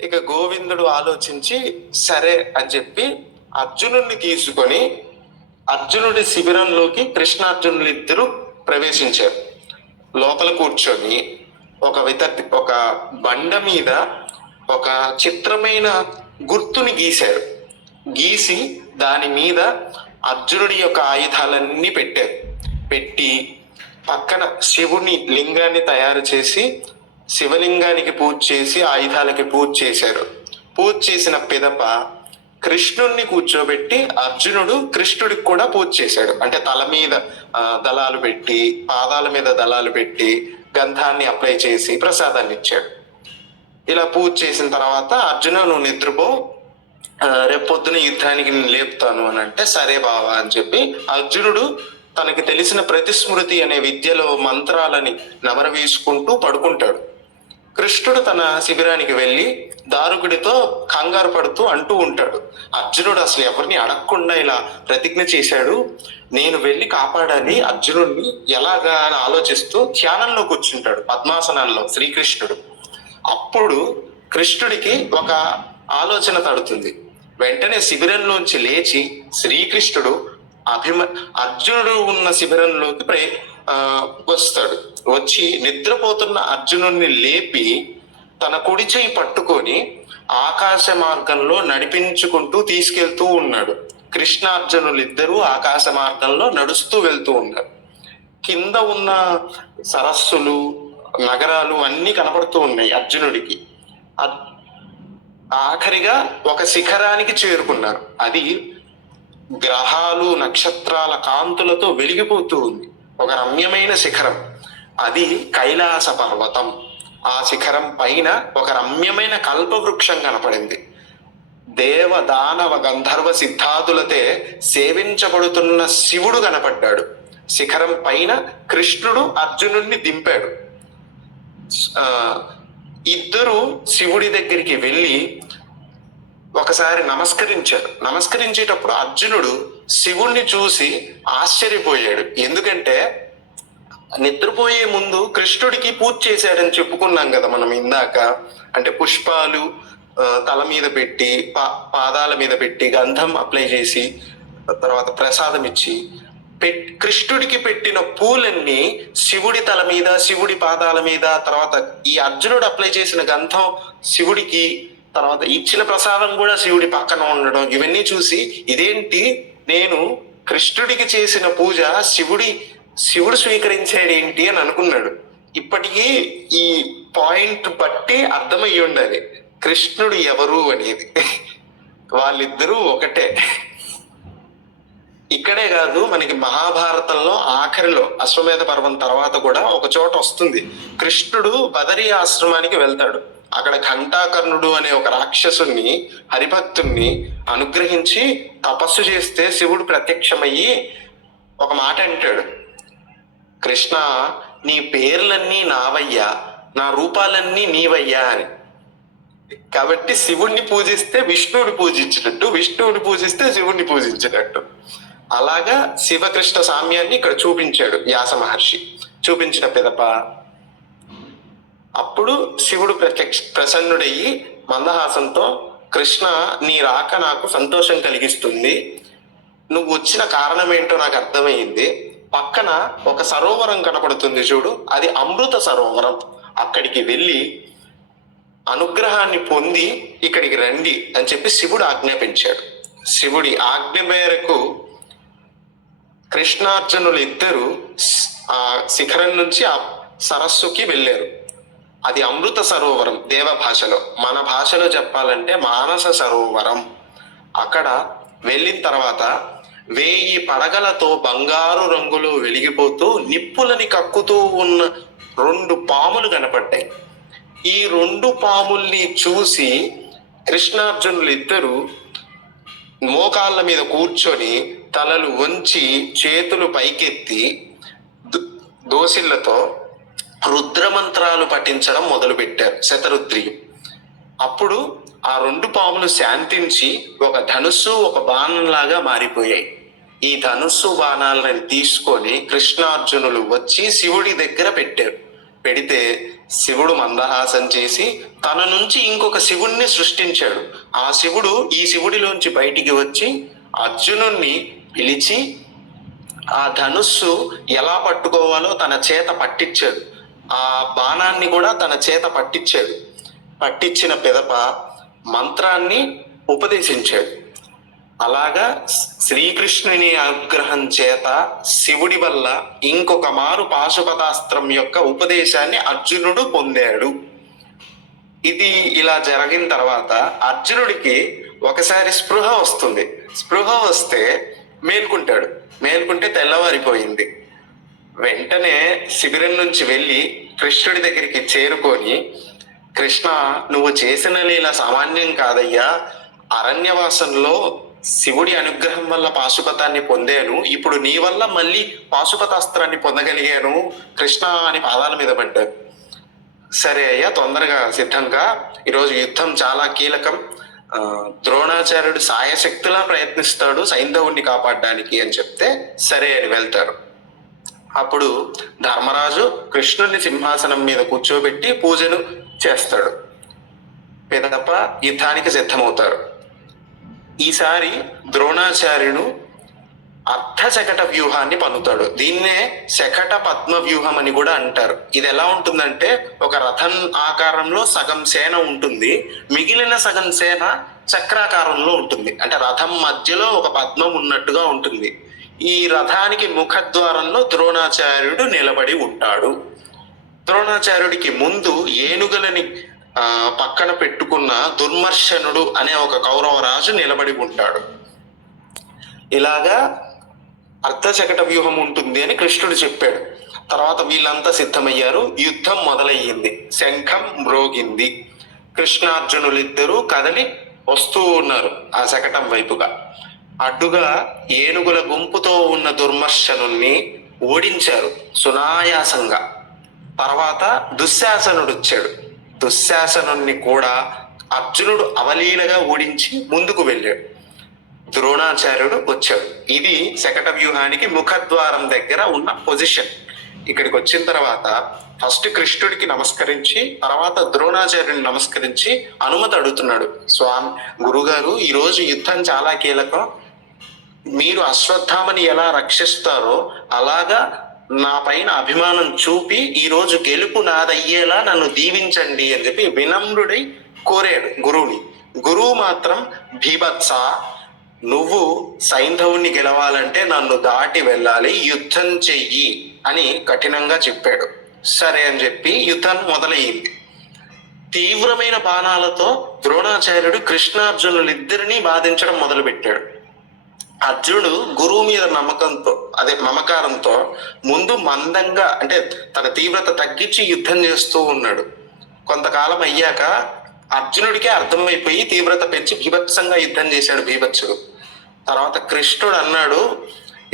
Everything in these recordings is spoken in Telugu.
ఇక గోవిందుడు ఆలోచించి సరే అని చెప్పి అర్జునుడిని తీసుకొని అర్జునుడి శిబిరంలోకి కృష్ణార్జునులు ఇద్దరు ప్రవేశించారు. లోపల కూర్చొని ఒక బండ మీద ఒక చిత్రమైన గుర్తుని గీశారు. గీసి దాని మీద అర్జునుడి యొక్క ఆయుధాలన్నీ పెట్టారు. పెట్టి పక్కన శివుని లింగాన్ని తయారు చేసి శివలింగానికి పూజ చేసి ఆయుధాలకి పూజ చేశారు. పూజ చేసిన పిదప కృష్ణుణ్ణి కూర్చోబెట్టి అర్జునుడు కృష్ణుడికి కూడా పూజ చేశాడు. అంటే తల మీద దళాలు పెట్టి, పాదాల మీద దళాలు పెట్టి, గంధాన్ని అప్లై చేసి ప్రసాదాన్ని ఇచ్చాడు. ఇలా పూజ చేసిన తర్వాత అర్జున నువ్వు నిద్రపో, రేపు పొద్దున యుద్ధానికి నేను లేపుతాను అని అంటే సరే బావా అని చెప్పి అర్జునుడు తనకి తెలిసిన ప్రతిస్మృతి అనే విద్యలో మంత్రాలని నవర వేసుకుంటూ పడుకుంటాడు. కృష్ణుడు తన శిబిరానికి వెళ్ళి దారుకుడితో కంగారు పడుతూ అంటూ ఉంటాడు, అర్జునుడు అసలు ఎవరిని అడగకుండా ఇలా ప్రతిజ్ఞ చేశాడు, నేను వెళ్ళి కాపాడాలి అర్జునుడిని ఎలాగా అని ఆలోచిస్తూ ధ్యానంలో కూర్చుంటాడు పద్మాసనంలో శ్రీకృష్ణుడు. అప్పుడు కృష్ణుడికి ఒక ఆలోచన తడుతుంది. వెంటనే శిబిరంలోంచి లేచి శ్రీకృష్ణుడు అర్జునుడు ఉన్న శిబిరంలోకి వస్తాడు. వచ్చి నిద్రపోతున్న అర్జునుడిని లేపి తన కుడి చేయి పట్టుకొని ఆకాశ మార్గంలో నడిపించుకుంటూ తీసుకెళ్తూ ఉన్నాడు. కృష్ణార్జునులు ఇద్దరూ ఆకాశ మార్గంలో నడుస్తూ వెళ్తూ ఉన్నారు. కింద ఉన్న సరస్సులు, నగరాలు అన్ని కనపడుతూ ఉన్నాయి అర్జునుడికి. ఆఖరిగా ఒక శిఖరానికి చేరుకున్నారు. అది గ్రహాలు నక్షత్రాల కాంతులతో వెలిగిపోతూ ఉంది. ఒక రమ్యమైన శిఖరం, అది కైలాస పర్వతం. ఆ శిఖరం పైన ఒక రమ్యమైన కల్పవృక్షం కనపడింది. దేవ దానవ గంధర్వ సిద్ధాదులతే సేవించబడుతున్న శివుడు కనపడ్డాడు. శిఖరం పైన కృష్ణుడు అర్జునుడిని దింపాడు. ఇద్దరు శివుడి దగ్గరికి వెళ్ళి ఒకసారి నమస్కరించారు. నమస్కరించేటప్పుడు అర్జునుడు శివుణ్ణి చూసి ఆశ్చర్యపోయాడు. ఎందుకంటే నిద్రపోయే ముందు కృష్ణుడికి పూజ చేశాడని చెప్పుకున్నాం కదా మనం ఇందాక. అంటే పుష్పాలు తల మీద పెట్టి, పాదాల మీద పెట్టి, గంధం అప్లై చేసి, తర్వాత ప్రసాదం ఇచ్చి, కృష్ణుడికి పెట్టిన పూలన్నీ శివుడి తల మీద, శివుడి పాదాల మీద, తర్వాత ఈ అర్జునుడు అప్లై చేసిన గంధం శివుడికి, తర్వాత ఇచ్చిన ప్రసాదం కూడా శివుడి పక్కన ఉండడం, ఇవన్నీ చూసి ఇదేంటి, నేను కృష్ణుడికి చేసిన పూజ శివుడు స్వీకరించాడేంటి అని అనుకున్నాడు. ఇప్పటికీ ఈ పాయింట్ బట్టి అర్థమయ్యి ఉండాలి కృష్ణుడు ఎవరు అనేది. వాళ్ళిద్దరూ ఒకటే. ఇక్కడే కాదు, మనకి మహాభారతంలో ఆఖరిలో అశ్వమేధ పర్వం తర్వాత కూడా ఒక చోట వస్తుంది. కృష్ణుడు బదరీ ఆశ్రమానికి వెళ్తాడు. అక్కడ ఘంటాకర్ణుడు అనే ఒక రాక్షసుని, హరిభక్తుణ్ణి అనుగ్రహించి తపస్సు చేస్తే శివుడు ప్రత్యక్షమయ్యి ఒక మాట అంటాడు, కృష్ణ నీ పేర్లన్నీ నావయ్యా, నా రూపాలన్నీ నీవయ్యా అని. కాబట్టి శివుణ్ణి పూజిస్తే విష్ణువుని పూజించినట్టు, విష్ణువుని పూజిస్తే శివుణ్ణి పూజించినట్టు. అలాగా శివకృష్ణ సామ్యాన్ని ఇక్కడ చూపించాడు వ్యాస మహర్షి. చూపించిన పిదప అప్పుడు శివుడు ప్రసన్నుడయ్యి మందహాసంతో, కృష్ణ నీ రాక నాకు సంతోషం కలిగిస్తుంది, నువ్వు వచ్చిన కారణం ఏంటో నాకు అర్థమైంది. పక్కన ఒక సరోవరం కనపడుతుంది చూడు, అది అమృత సరోవరం. అక్కడికి వెళ్ళి అనుగ్రహాన్ని పొంది ఇక్కడికి రండి అని చెప్పి శివుడు ఆజ్ఞాపించాడు. శివుడి ఆజ్ఞ మేరకు కృష్ణార్జునులు ఇద్దరు ఆ శిఖరం నుంచి ఆ సరస్సుకి వెళ్ళారు. అది అమృత సరోవరం దేవ భాషలో, మన భాషలో చెప్పాలంటే మానస సరోవరం. అక్కడ వెళ్ళిన తర్వాత 1000 పడగలతో బంగారు రంగులో వెలిగిపోతూ నిప్పులని కక్కుతూ ఉన్న 2 పాములు కనపడ్డాయి. ఈ 2 పాముల్ని చూసి కృష్ణార్జునులు ఇద్దరు మోకాళ్ళ మీద కూర్చొని తలలు వంచి చేతులు పైకెత్తి దోసిళ్లతో రుద్రమంత్రాలు పఠించడం మొదలుపెట్టారు, శతరుద్రియం. అప్పుడు ఆ 2 పాములు శాంతించి ఒక ధనుస్సు, ఒక బాణంలాగా మారిపోయాయి. ఈ ధనుస్సు బాణాలను తీసుకొని కృష్ణార్జునులు వచ్చి శివుడి దగ్గర పెట్టారు. పెడితే శివుడు మందహాసం చేసి తన నుంచి ఇంకొక శివుణ్ణి సృష్టించాడు. ఆ శివుడు ఈ శివుడిలోంచి బయటికి వచ్చి అర్జునుణ్ణి పిలిచి ఆ ధనుస్సు ఎలా పట్టుకోవాలో తన చేత పట్టించాడు. ఆ బాణాన్ని కూడా తన చేత పట్టించాడు. పట్టించిన పిదప మంత్రాన్ని ఉపదేశించాడు. అలాగా శ్రీకృష్ణుని అనుగ్రహం చేత శివుడి వల్ల ఇంకొక మారు పాశుపతాస్త్రం యొక్క ఉపదేశాన్ని అర్జునుడు పొందాడు. ఇది ఇలా జరిగిన తర్వాత అర్జునుడికి ఒకసారి స్పృహ వస్తుంది. స్పృహ వస్తే మేల్కుంటాడు. మేల్కుంటే తెల్లవారిపోయింది. వెంటనే శిబిరం నుంచి వెళ్ళి కృష్ణుడి దగ్గరికి చేరుకొని, కృష్ణ, నువ్వు చేసిన లీల సామాన్యం కాదయ్యా. అరణ్యవాసంలో శివుడి అనుగ్రహం వల్ల పాశుపతాన్ని పొందాను. ఇప్పుడు నీ వల్ల మళ్ళీ పాశుపతాస్త్రాన్ని పొందగలిగాను కృష్ణ అని పాదాల మీద పడ్డాడు. సరే అయ్యా, తొందరగా సిద్ధంగా, ఈరోజు యుద్ధం చాలా కీలకం. ద్రోణాచార్యుడు సాయశక్తిలా ప్రయత్నిస్తాడు సైంధవుణ్ణి కాపాడడానికి అని చెప్తే సరే అని వెళ్తారు. అప్పుడు ధర్మరాజు కృష్ణుడిని సింహాసనం మీద కూర్చోబెట్టి పూజలు చేస్తాడు. పిదప యుద్ధానికి సిద్ధమవుతారు. ఈసారి ద్రోణాచార్యుడు అర్ధశకట వ్యూహాన్ని పన్నుతాడు. దీన్నే శకట పద్మ వ్యూహం అని కూడా అంటారు. ఇది ఎలా ఉంటుందంటే, ఒక రథం ఆకారంలో సగం సేన ఉంటుంది, మిగిలిన సగం సేన చక్రాకారంలో ఉంటుంది. అంటే రథం మధ్యలో ఒక పద్మం ఉన్నట్టుగా ఉంటుంది. ఈ రథానికి ముఖద్వారంలో ద్రోణాచార్యుడు నిలబడి ఉంటాడు. ద్రోణాచార్యుడికి ముందు ఏనుగులని పక్కన పెట్టుకున్న దుర్మర్శనుడు అనే ఒక కౌరవరాజు నిలబడి ఉంటాడు. ఇలాగా అర్ధశకట వ్యూహం ఉంటుంది అని కృష్ణుడు చెప్పాడు. తర్వాత వీళ్ళంతా సిద్ధమయ్యారు. యుద్ధం మొదలయ్యింది. శంఖం మ్రోగింది. కృష్ణార్జునులిద్దరూ కదలి వస్తూ ఉన్నారు ఆ శకటం వైపుగా. అడ్డుగా ఏనుగుల గుంపుతో ఉన్న దుర్మర్శనుణ్ణి ఓడించారు సునాయాసంగా. తర్వాత దుశ్శాసనుడు వచ్చాడు. దుశ్శాసనుణ్ణి కూడా అర్జునుడు అవలీలగా ఓడించి ముందుకు వెళ్ళాడు. ద్రోణాచార్యుడు వచ్చాడు. ఇది శకట వ్యూహానికి ముఖద్వారం దగ్గర ఉన్న పొజిషన్. ఇక్కడికి వచ్చిన తర్వాత ఫస్ట్ కృష్ణుడికి నమస్కరించి, తర్వాత ద్రోణాచార్యుని నమస్కరించి అనుమతి అడుగుతున్నాడు. స్వామి, గురుగారు, ఈరోజు యుద్ధం చాలా కీలకం. మీరు అశ్వత్థామని ఎలా రక్షిస్తారో అలాగా నా పైన అభిమానం చూపి ఈరోజు గెలుపు నాదయ్యేలా నన్ను దీవించండి అని చెప్పి వినమ్రుడై కోరాడు గురువుని. గురువు మాత్రం, భీభత్స, నువ్వు సైంధవుణ్ణి గెలవాలంటే నన్ను దాటి వెళ్ళాలి, యుద్ధం చెయ్యి అని కఠినంగా చెప్పాడు. సరే అని చెప్పి యుద్ధం మొదలయ్యింది. తీవ్రమైన బాణాలతో ద్రోణాచార్యుడు కృష్ణార్జునులిద్దరినీ బాధించడం మొదలుపెట్టాడు. అర్జునుడు గురువు మీద నమ్మకంతో, మమకారంతో ముందు మందంగా, అంటే తన తీవ్రత తగ్గించి యుద్ధం చేస్తూ ఉన్నాడు. కొంతకాలం అయ్యాక అర్జునుడికే అర్థమైపోయి తీవ్రత పెంచి భీభత్సంగా యుద్ధం చేశాడు భీభత్సుడు. తర్వాత కృష్ణుడు అన్నాడు,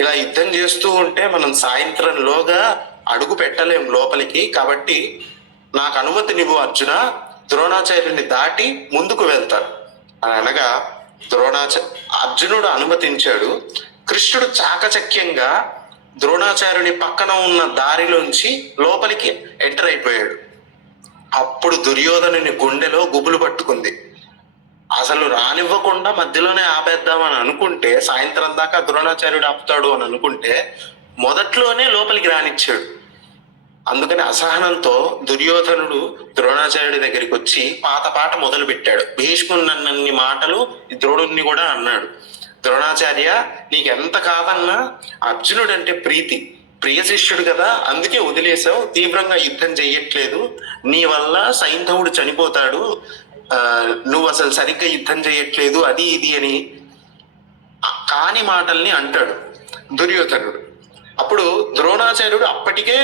ఇలా యుద్ధం చేస్తూ ఉంటే మనం సాయంత్రంలోగా అడుగు పెట్టలేం లోపలికి, కాబట్టి నాకు అనుమతినివ్వు అర్జున, ద్రోణాచార్యుని దాటి ముందుకు వెళ్తారు అని అనగా అర్జునుడు అనుమతించాడు. కృష్ణుడు చాకచక్యంగా ద్రోణాచార్యుని పక్కన ఉన్న దారిలోంచి లోపలికి ఎంటర్ అయిపోయాడు. అప్పుడు దుర్యోధనుని గుండెలో గుబులు పట్టుకుంది. అసలు రానివ్వకుండా మధ్యలోనే ఆపేద్దామని అనుకుంటే, సాయంత్రం దాకా ద్రోణాచార్యుడు ఆపుతాడు అని అనుకుంటే మొదట్లోనే లోపలికి రానిచ్చాడు. అందుకని అసహనంతో దుర్యోధనుడు ద్రోణాచార్యుడి దగ్గరికి వచ్చి పాత మొదలు పెట్టాడు. భీష్ముడు అన్ని మాటలు ద్రోణుణ్ణి కూడా అన్నాడు. ద్రోణాచార్య, నీకెంత కాదన్నా అర్జునుడు అంటే ప్రియ శిష్యుడు కదా, అందుకే వదిలేసావు, తీవ్రంగా యుద్ధం చెయ్యట్లేదు, నీ వల్ల సైంధవుడు చనిపోతాడు, నువ్వు అసలు సరిగ్గా యుద్ధం చేయట్లేదు, అది ఇది అని కాని మాటల్ని అంటాడు దుర్యోధనుడు. అప్పుడు ద్రోణాచార్యుడు అప్పటికే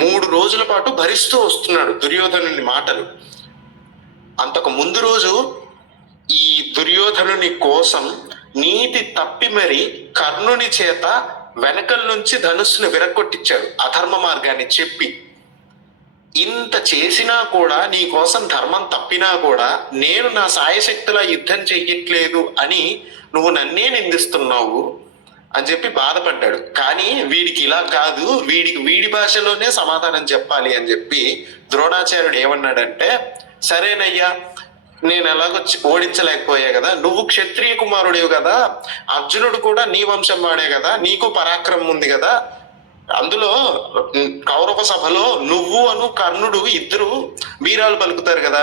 3 రోజుల పాటు భరిస్తూ వస్తున్నాడు దుర్యోధనుని మాటలు. అంతకు ముందు రోజు ఈ దుర్యోధనుని కోసం నీతి తప్పి మరి కర్ణుని చేత వెనకల నుంచి ధనుస్సును విరగొట్టించాడు అధర్మ మార్గాన్ని చెప్పి. ఇంత చేసినా కూడా, నీ కోసం ధర్మం తప్పినా కూడా నేను నా సాయశక్తిలా యుద్ధం చెయ్యట్లేదు అని నువ్వు నన్నే నిందిస్తున్నావు. అని చెప్పి బాధపడ్డాడు. కానీ వీడికి ఇలా కాదు, వీడి భాషలోనే సమాధానం చెప్పాలి అని చెప్పి ద్రోణాచార్యుడు ఏమన్నాడంటే, సరేనయ్యా, నేను ఎలాగో ఓడించలేకపోయా కదా, నువ్వు క్షత్రియ కుమారుడివి కదా, అర్జునుడు కూడా నీ వంశం వాడే కదా, నీకు పరాక్రమం ఉంది కదా, అందులో కౌరవ సభలో నువ్వు కర్ణుడు ఇద్దరు వీరాలు పలుకుతారు కదా,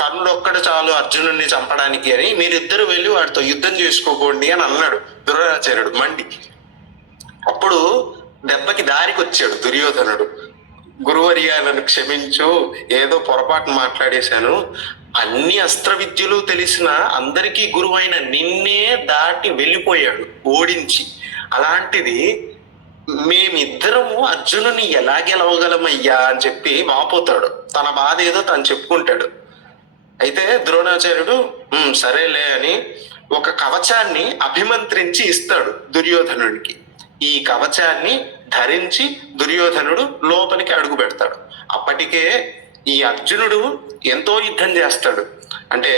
కర్ణుడు ఒక్కడు చాలు అర్జునుడిని చంపడానికి అని, మీరిద్దరు వెళ్ళి వాడితో యుద్ధం చేసుకోకండి అని అన్నాడు ద్రోణాచార్యుడు మండి. అప్పుడు దెబ్బకి దారికి వచ్చాడు దుర్యోధనుడు. గురువర్యా, నన్ను క్షమించు, ఏదో పొరపాటు మాట్లాడేశాను, అన్ని అస్త్ర విద్యలు తెలిసిన అందరికీ గురువైన నిన్నే దాటి వెళ్ళిపోయాడు ఓడించి, అలాంటిది మేమిద్దరము అర్జునుని ఎలా గెలవగలమయ్యా అని చెప్పి వాపోతాడు. తన బాధ ఏదో తను చెప్పుకుంటాడు. అయితే ద్రోణాచార్యుడు సరేలే అని ఒక కవచాన్ని అభిమంత్రించి ఇస్తాడు దుర్యోధనుడికి. ఈ కవచాన్ని ధరించి దుర్యోధనుడు లోపలికి అడుగు పెడతాడు. అప్పటికే ఈ అర్జునుడు ఎంతో యుద్ధం చేస్తాడు. అంటే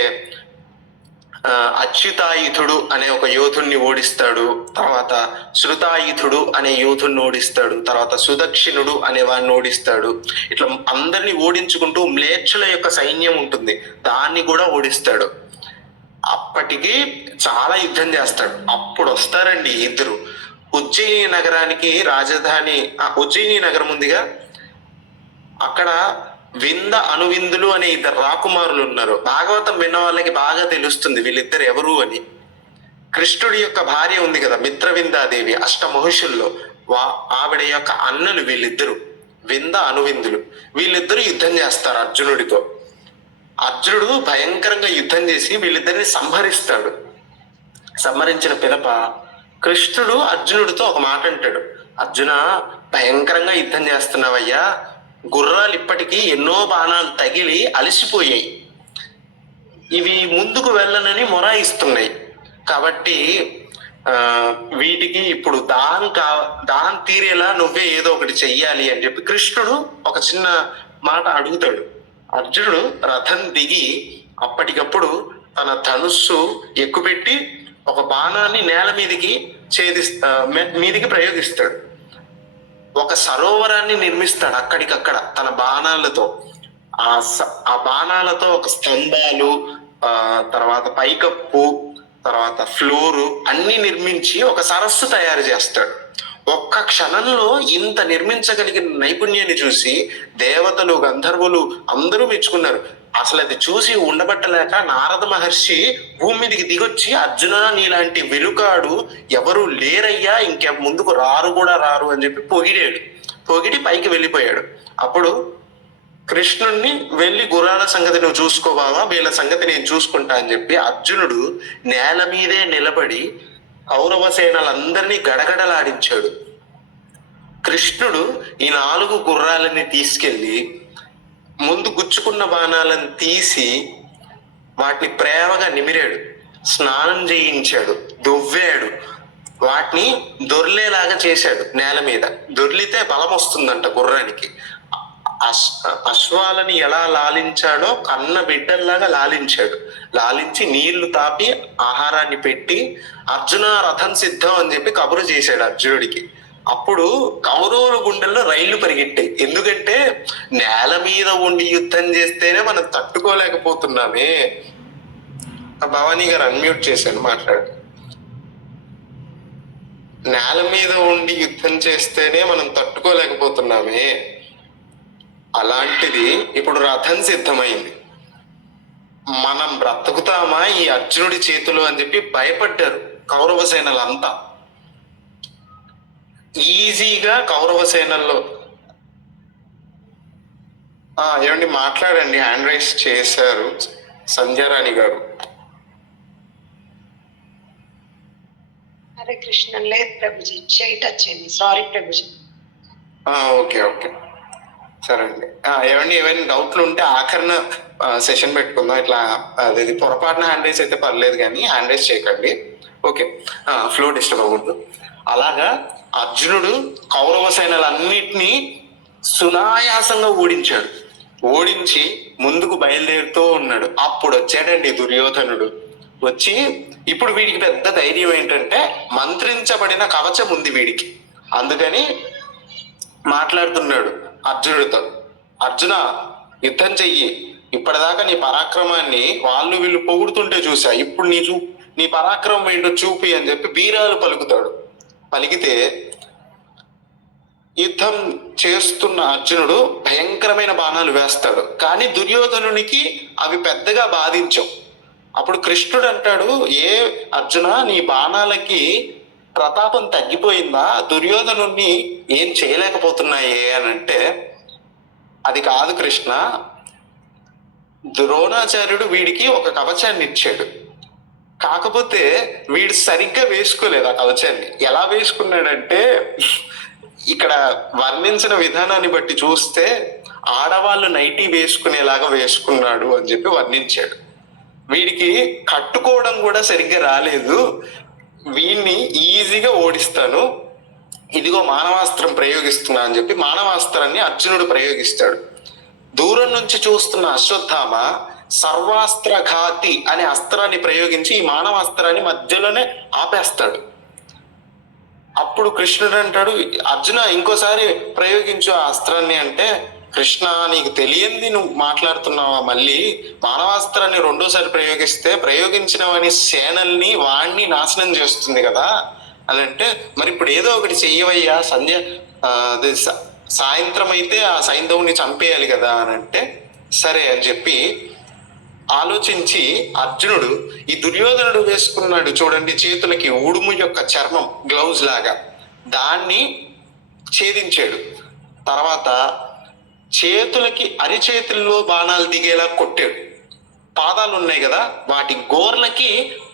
అచ్యుతాయుధుడు అనే ఒక యోధుణ్ణి ఓడిస్తాడు, తర్వాత శృతాయుధుడు అనే యోధుణ్ణి ఓడిస్తాడు, తర్వాత సుదక్షిణుడు అనే వాడిని ఓడిస్తాడు. ఇట్లా అందరినీ ఓడించుకుంటూ మ్లేచ్చుల యొక్క సైన్యం ఉంటుంది, దాన్ని కూడా ఓడిస్తాడు. అప్పటికి చాలా యుద్ధం చేస్తాడు. అప్పుడు వస్తారండి ఇద్దరు. ఉజ్జయిని నగరానికి రాజధాని ఉజ్జయిని నగరం ఉందిగా, అక్కడ వింద అనువిందులు అనే ఇద్దరు రాకుమారులు ఉన్నారు. భాగవతం విన్న వాళ్ళకి బాగా తెలుస్తుంది వీళ్ళిద్దరు ఎవరు అని. కృష్ణుడి యొక్క భార్య ఉంది కదా మిత్రవిందాదేవి, అష్టమహర్షుల్లో ఆవిడ యొక్క అన్నలు వీళ్ళిద్దరు, వింద అనువిందులు. వీళ్ళిద్దరూ యుద్ధం చేస్తారు అర్జునుడితో. అర్జునుడు భయంకరంగా యుద్ధం చేసి వీళ్ళిద్దరిని సంహరిస్తాడు. సంహరించిన పిదప కృష్ణుడు అర్జునుడితో ఒక మాట అంటాడు, అర్జున, భయంకరంగా యుద్ధం చేస్తున్నావయ్యా, గుర్రాలు ఇప్పటికీ ఎన్నో బాణాలు తగిలి అలసిపోయాయి, ఇవి ముందుకు వెళ్ళనని మొరాయిస్తున్నాయి, కాబట్టి వీటికి ఇప్పుడు దాహం తీరేలా నువ్వే ఏదో ఒకటి చెయ్యాలి అని చెప్పి కృష్ణుడు ఒక చిన్న మాట అడుగుతాడు. అర్జునుడు రథం దిగి అప్పటికప్పుడు తన ధనుస్సు ఎక్కుపెట్టి ఒక బాణాన్ని నేల మీదికి ప్రయోగిస్తాడు. ఒక సరోవరాన్ని నిర్మిస్తాడు అక్కడికక్కడ తన బాణాలతో. ఆ బాణాలతో ఒక స్తంభాలు, తర్వాత పైకప్పు, తర్వాత ఫ్లోరు అన్ని నిర్మించి ఒక సరస్సు తయారు చేస్తాడు. ఒక్క క్షణంలో ఇంత నిర్మించగలిగిన నైపుణ్యాన్ని చూసి దేవతలు, గంధర్వులు అందరూ మెచ్చుకున్నారు. అసలు అది చూసి ఉండబట్టలేక నారద మహర్షి భూమి మీదకి దిగొచ్చి, అర్జున, నీలాంటి వెలుకాడు ఎవరు లేరయ్యా, ముందుకు రారు అని చెప్పి పొగిడి పైకి వెళ్ళిపోయాడు. అప్పుడు కృష్ణుణ్ణి వెళ్ళి గుర్రాల సంగతి నువ్వు చూసుకోవావా, వీళ్ళ సంగతి నేను చూసుకుంటా అని చెప్పి అర్జునుడు నేల మీదే నిలబడి కౌరవ సేనలందరినీ గడగడలాడించాడు. కృష్ణుడు ఈ 4 గుర్రాలని తీసుకెళ్లి ముందు గుచ్చుకున్న బాణాలను తీసి వాటిని ప్రేమగా నిమిరాడు, స్నానం చేయించాడు, దువ్వాడు, వాటిని దొర్లేలాగా చేశాడు. నేల మీద దొర్లితే బలం వస్తుందంట గుర్రానికి. అశ్వాలని ఎలా లాలించాడో కన్న బిడ్డల్లాగా లాలించి నీళ్లు తాపి ఆహారాన్ని పెట్టి అర్జున రథం సిద్ధం అని చెప్పి కబురు చేశాడు అర్జునుడికి. అప్పుడు కౌరవుల గుండెల్లో రైళ్లు పరిగెట్టాయి. ఎందుకంటే నేల మీద ఉండి యుద్ధం చేస్తేనే మనం తట్టుకోలేకపోతున్నామే. భవానీ గారు అన్మ్యూట్ చేశాను, మాట్లాడు. నేల మీద ఉండి యుద్ధం చేస్తేనే మనం తట్టుకోలేకపోతున్నామే, అలాంటిది ఇప్పుడు రథం సిద్ధమైంది, మనం బ్రతుకుతామా ఈ అర్జునుడి చేతులు అని చెప్పి భయపడ్డారు కౌరవ సేనలంతా. ఈజీగా కౌరవ సేనల్లో ఏమండి మాట్లాడండి, హ్యాండ్ రైస్ చేశారు సంధ్యారాణి గారు. హరే కృష్ణ. లేదు ప్రభుజీ, టచ్ అయింది, సారీ ప్రభుజీ. ఓకే సరే అండి. ఏమండి ఏమైనా డౌట్లు ఉంటే ఆఖరణ సెషన్ పెట్టుకుందాం. ఇట్లా అది పొరపాటున హ్యాండ్ రైస్ అయితే పర్లేదు, కానీ హ్యాండ్ రైస్ చేయకండి. ఓకే, ఫ్లో డిస్టర్బ్ అవ్వద్దు. అలాగా అర్జునుడు కౌరవ సేనలన్నిటినీ సునాయాసంగా ఓడించి ముందుకు బయలుదేరుతూ ఉన్నాడు. అప్పుడు వచ్చాడండి దుర్యోధనుడు. వచ్చి ఇప్పుడు వీడికి పెద్ద ధైర్యం ఏంటంటే మంత్రించబడిన కవచం ఉంది వీడికి, అందుకని మాట్లాడుతున్నాడు అర్జునుడితో. అర్జున, యుద్ధం చెయ్యి, ఇప్పటిదాకా నీ పరాక్రమాన్ని వాళ్ళు వీళ్ళు పొగుడుతుంటే చూసా, ఇప్పుడు నీ పరాక్రమం ఏంటో చూపి అని చెప్పి బీరాలు పలుకుతాడు. పలికితే యుద్ధం చేస్తున్న అర్జునుడు భయంకరమైన బాణాలు వేస్తాడు, కానీ దుర్యోధనునికి అవి పెద్దగా బాధించవు. అప్పుడు కృష్ణుడు అంటాడు, ఏ అర్జున, నీ బాణాలకి ప్రతాపం తగ్గిపోయిందా? దుర్యోధనుణ్ణి ఏం చేయలేకపోతున్నాయే అని అంటే, అది కాదు కృష్ణ, ద్రోణాచార్యుడు వీడికి ఒక కవచాన్ని ఇచ్చాడు, కాకపోతే వీడు సరిగ్గా వేసుకోలేదు ఆ కవచాన్ని. ఎలా వేసుకున్నాడంటే, ఇక్కడ వర్ణించిన విధానాన్ని బట్టి చూస్తే ఆడవాళ్ళు నైటీ వేసుకునేలాగా వేసుకున్నాడు అని చెప్పి వర్ణించాడు. వీడికి కట్టుకోవడం కూడా సరిగ్గా రాలేదు, వీడిని ఈజీగా ఓడిస్తాను, ఇదిగో మానవాస్త్రం ప్రయోగిస్తున్నా అని చెప్పి మానవాస్త్రాన్ని అర్జునుడు ప్రయోగిస్తాడు. దూరం నుంచి చూస్తున్న అశ్వత్థామ సర్వాస్త్రఘాతి అనే అస్త్రాన్ని ప్రయోగించి ఈ మానవాస్త్రాన్ని మధ్యలోనే ఆపేస్తాడు. అప్పుడు కృష్ణుడు అంటాడు, అర్జున ఇంకోసారి ప్రయోగించు ఆ అస్త్రాన్ని అంటే, కృష్ణ నీకు తెలియంది నువ్వు మాట్లాడుతున్నావా? మళ్ళీ మానవాస్త్రాన్ని రెండోసారి ప్రయోగిస్తే ప్రయోగించినవని సేనల్ని వాణ్ణి నాశనం చేస్తుంది కదా అని అంటే, మరి ఇప్పుడు ఏదో ఒకటి చెయ్యవయ్యా, సాయంత్రం అయితే ఆ సైంధవుని చంపేయాలి కదా అని అంటే, సరే అని చెప్పి ఆలోచించి అర్జునుడు ఈ దుర్యోధనుడు వేసుకున్నాడు చూడండి చేతులకి ఉడుము యొక్క చర్మం, గ్లౌజ్ లాగా, దాన్ని ఛేదించాడు. తర్వాత చేతులకి అరిచేతుల్లో బాణాలు దిగేలా కొట్టాడు. పాదాలు ఉన్నాయి కదా, వాటి గోర్లకి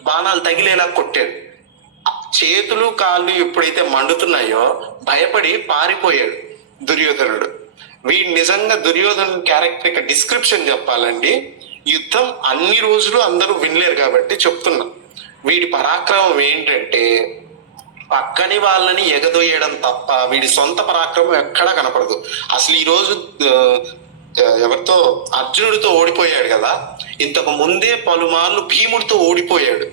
బాణాలు తగిలేలా కొట్టాడు. చేతులు కాళ్ళు ఎప్పుడైతే మండుతున్నాయో భయపడి పారిపోయాడు దుర్యోధనుడు. వీడు నిజంగా దుర్యోధను క్యారెక్టర్ డిస్క్రిప్షన్ చెప్పాలండి, యుద్ధం అన్ని రోజులు అందరూ వినలేరు కాబట్టి చెప్తున్నా. వీడి పరాక్రమం ఏంటంటే పక్కని వాళ్ళని ఎగదొయ్యడం తప్ప వీడి సొంత పరాక్రమం ఎక్కడా కనపడదు. అసలు ఈ రోజు ఎవరితో, అర్జునుడితో ఓడిపోయాడు కదా, ఇంతకు ముందే పలుమార్లు భీముడితో ఓడిపోయాడు,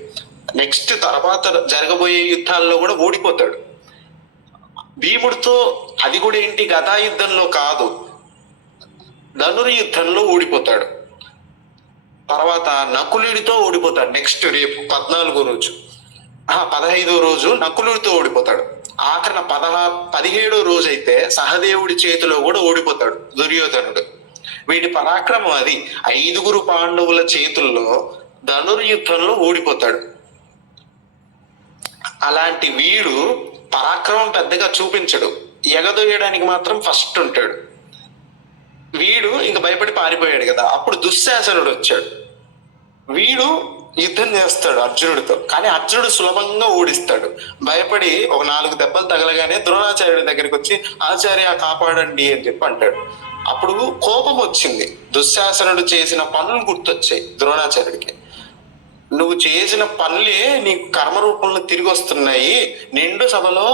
నెక్స్ట్ తర్వాత జరగబోయే యుద్ధాల్లో కూడా ఓడిపోతాడు. భీముడితో అది కూడా ఏంటి, గదా యుద్ధంలో కాదు, ధనుర్యుద్ధంలో ఓడిపోతాడు. తర్వాత నకులుడితో ఓడిపోతాడు, నెక్స్ట్ రేపు 14వ రోజు, 15వ రోజు నకులుడితో ఓడిపోతాడు. ఆఖరణ 17వ రోజు అయితే సహదేవుడి చేతిలో కూడా ఓడిపోతాడు దుర్యోధనుడు. వీడి పరాక్రమం అది. 5గురు పాండవుల చేతుల్లో ధనుర్యుద్ధంలో ఓడిపోతాడు. అలాంటి వీడు పరాక్రమం పెద్దగా చూపించడు, ఎగదొయ్యడానికి మాత్రం ఫస్ట్ ఉంటాడు. వీడు ఇంక భయపడి పారిపోయాడు కదా, అప్పుడు దుశ్శాసనుడు వచ్చాడు. వీడు యుద్ధం చేస్తాడు అర్జునుడితో, కానీ అర్జునుడు సులభంగా ఓడిస్తాడు. భయపడి ఒక 4 దెబ్బలు తగలగానే ద్రోణాచార్యుడి దగ్గరికి వచ్చి, ఆచార్య కాపాడండి అని చెప్పి అంటాడు. అప్పుడు కోపం వచ్చింది, దుశ్శాసనుడు చేసిన పనులు గుర్తొచ్చాయి ద్రోణాచార్యుడికి. నువ్వు చేసిన పనులే నీకు కర్మ రూపంలో తిరిగి వస్తున్నాయి, నిండు సభలో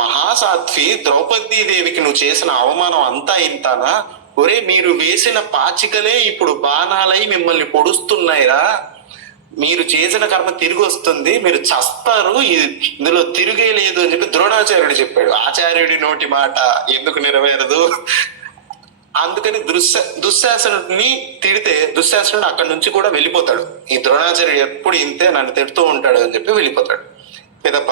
మహాసాధ్వి ద్రౌపదీదేవికి నువ్వు చేసిన అవమానం అంతా ఇంతానా? ఒరే, మీరు వేసిన పాచికలే ఇప్పుడు బాణాలై మిమ్మల్ని పొడుస్తున్నాయిరా, మీరు చేసిన కర్మ తిరిగి వస్తుంది, మీరు చస్తారు, ఇందులో తిరిగే లేదు అని చెప్పి ద్రోణాచార్యుడు చెప్పాడు. ఆచార్యుడి నోటి మాట ఎందుకు నెరవేరదు? అందుకని దుశ్శాసనుడిని తిడితే దుశ్శాసనుడు అక్కడి నుంచి కూడా వెళ్ళిపోతాడు. ఈ ద్రోణాచార్యుడు ఎప్పుడు ఇంతే, నన్ను తిడుతూ ఉంటాడు అని చెప్పి వెళ్ళిపోతాడు. పిదప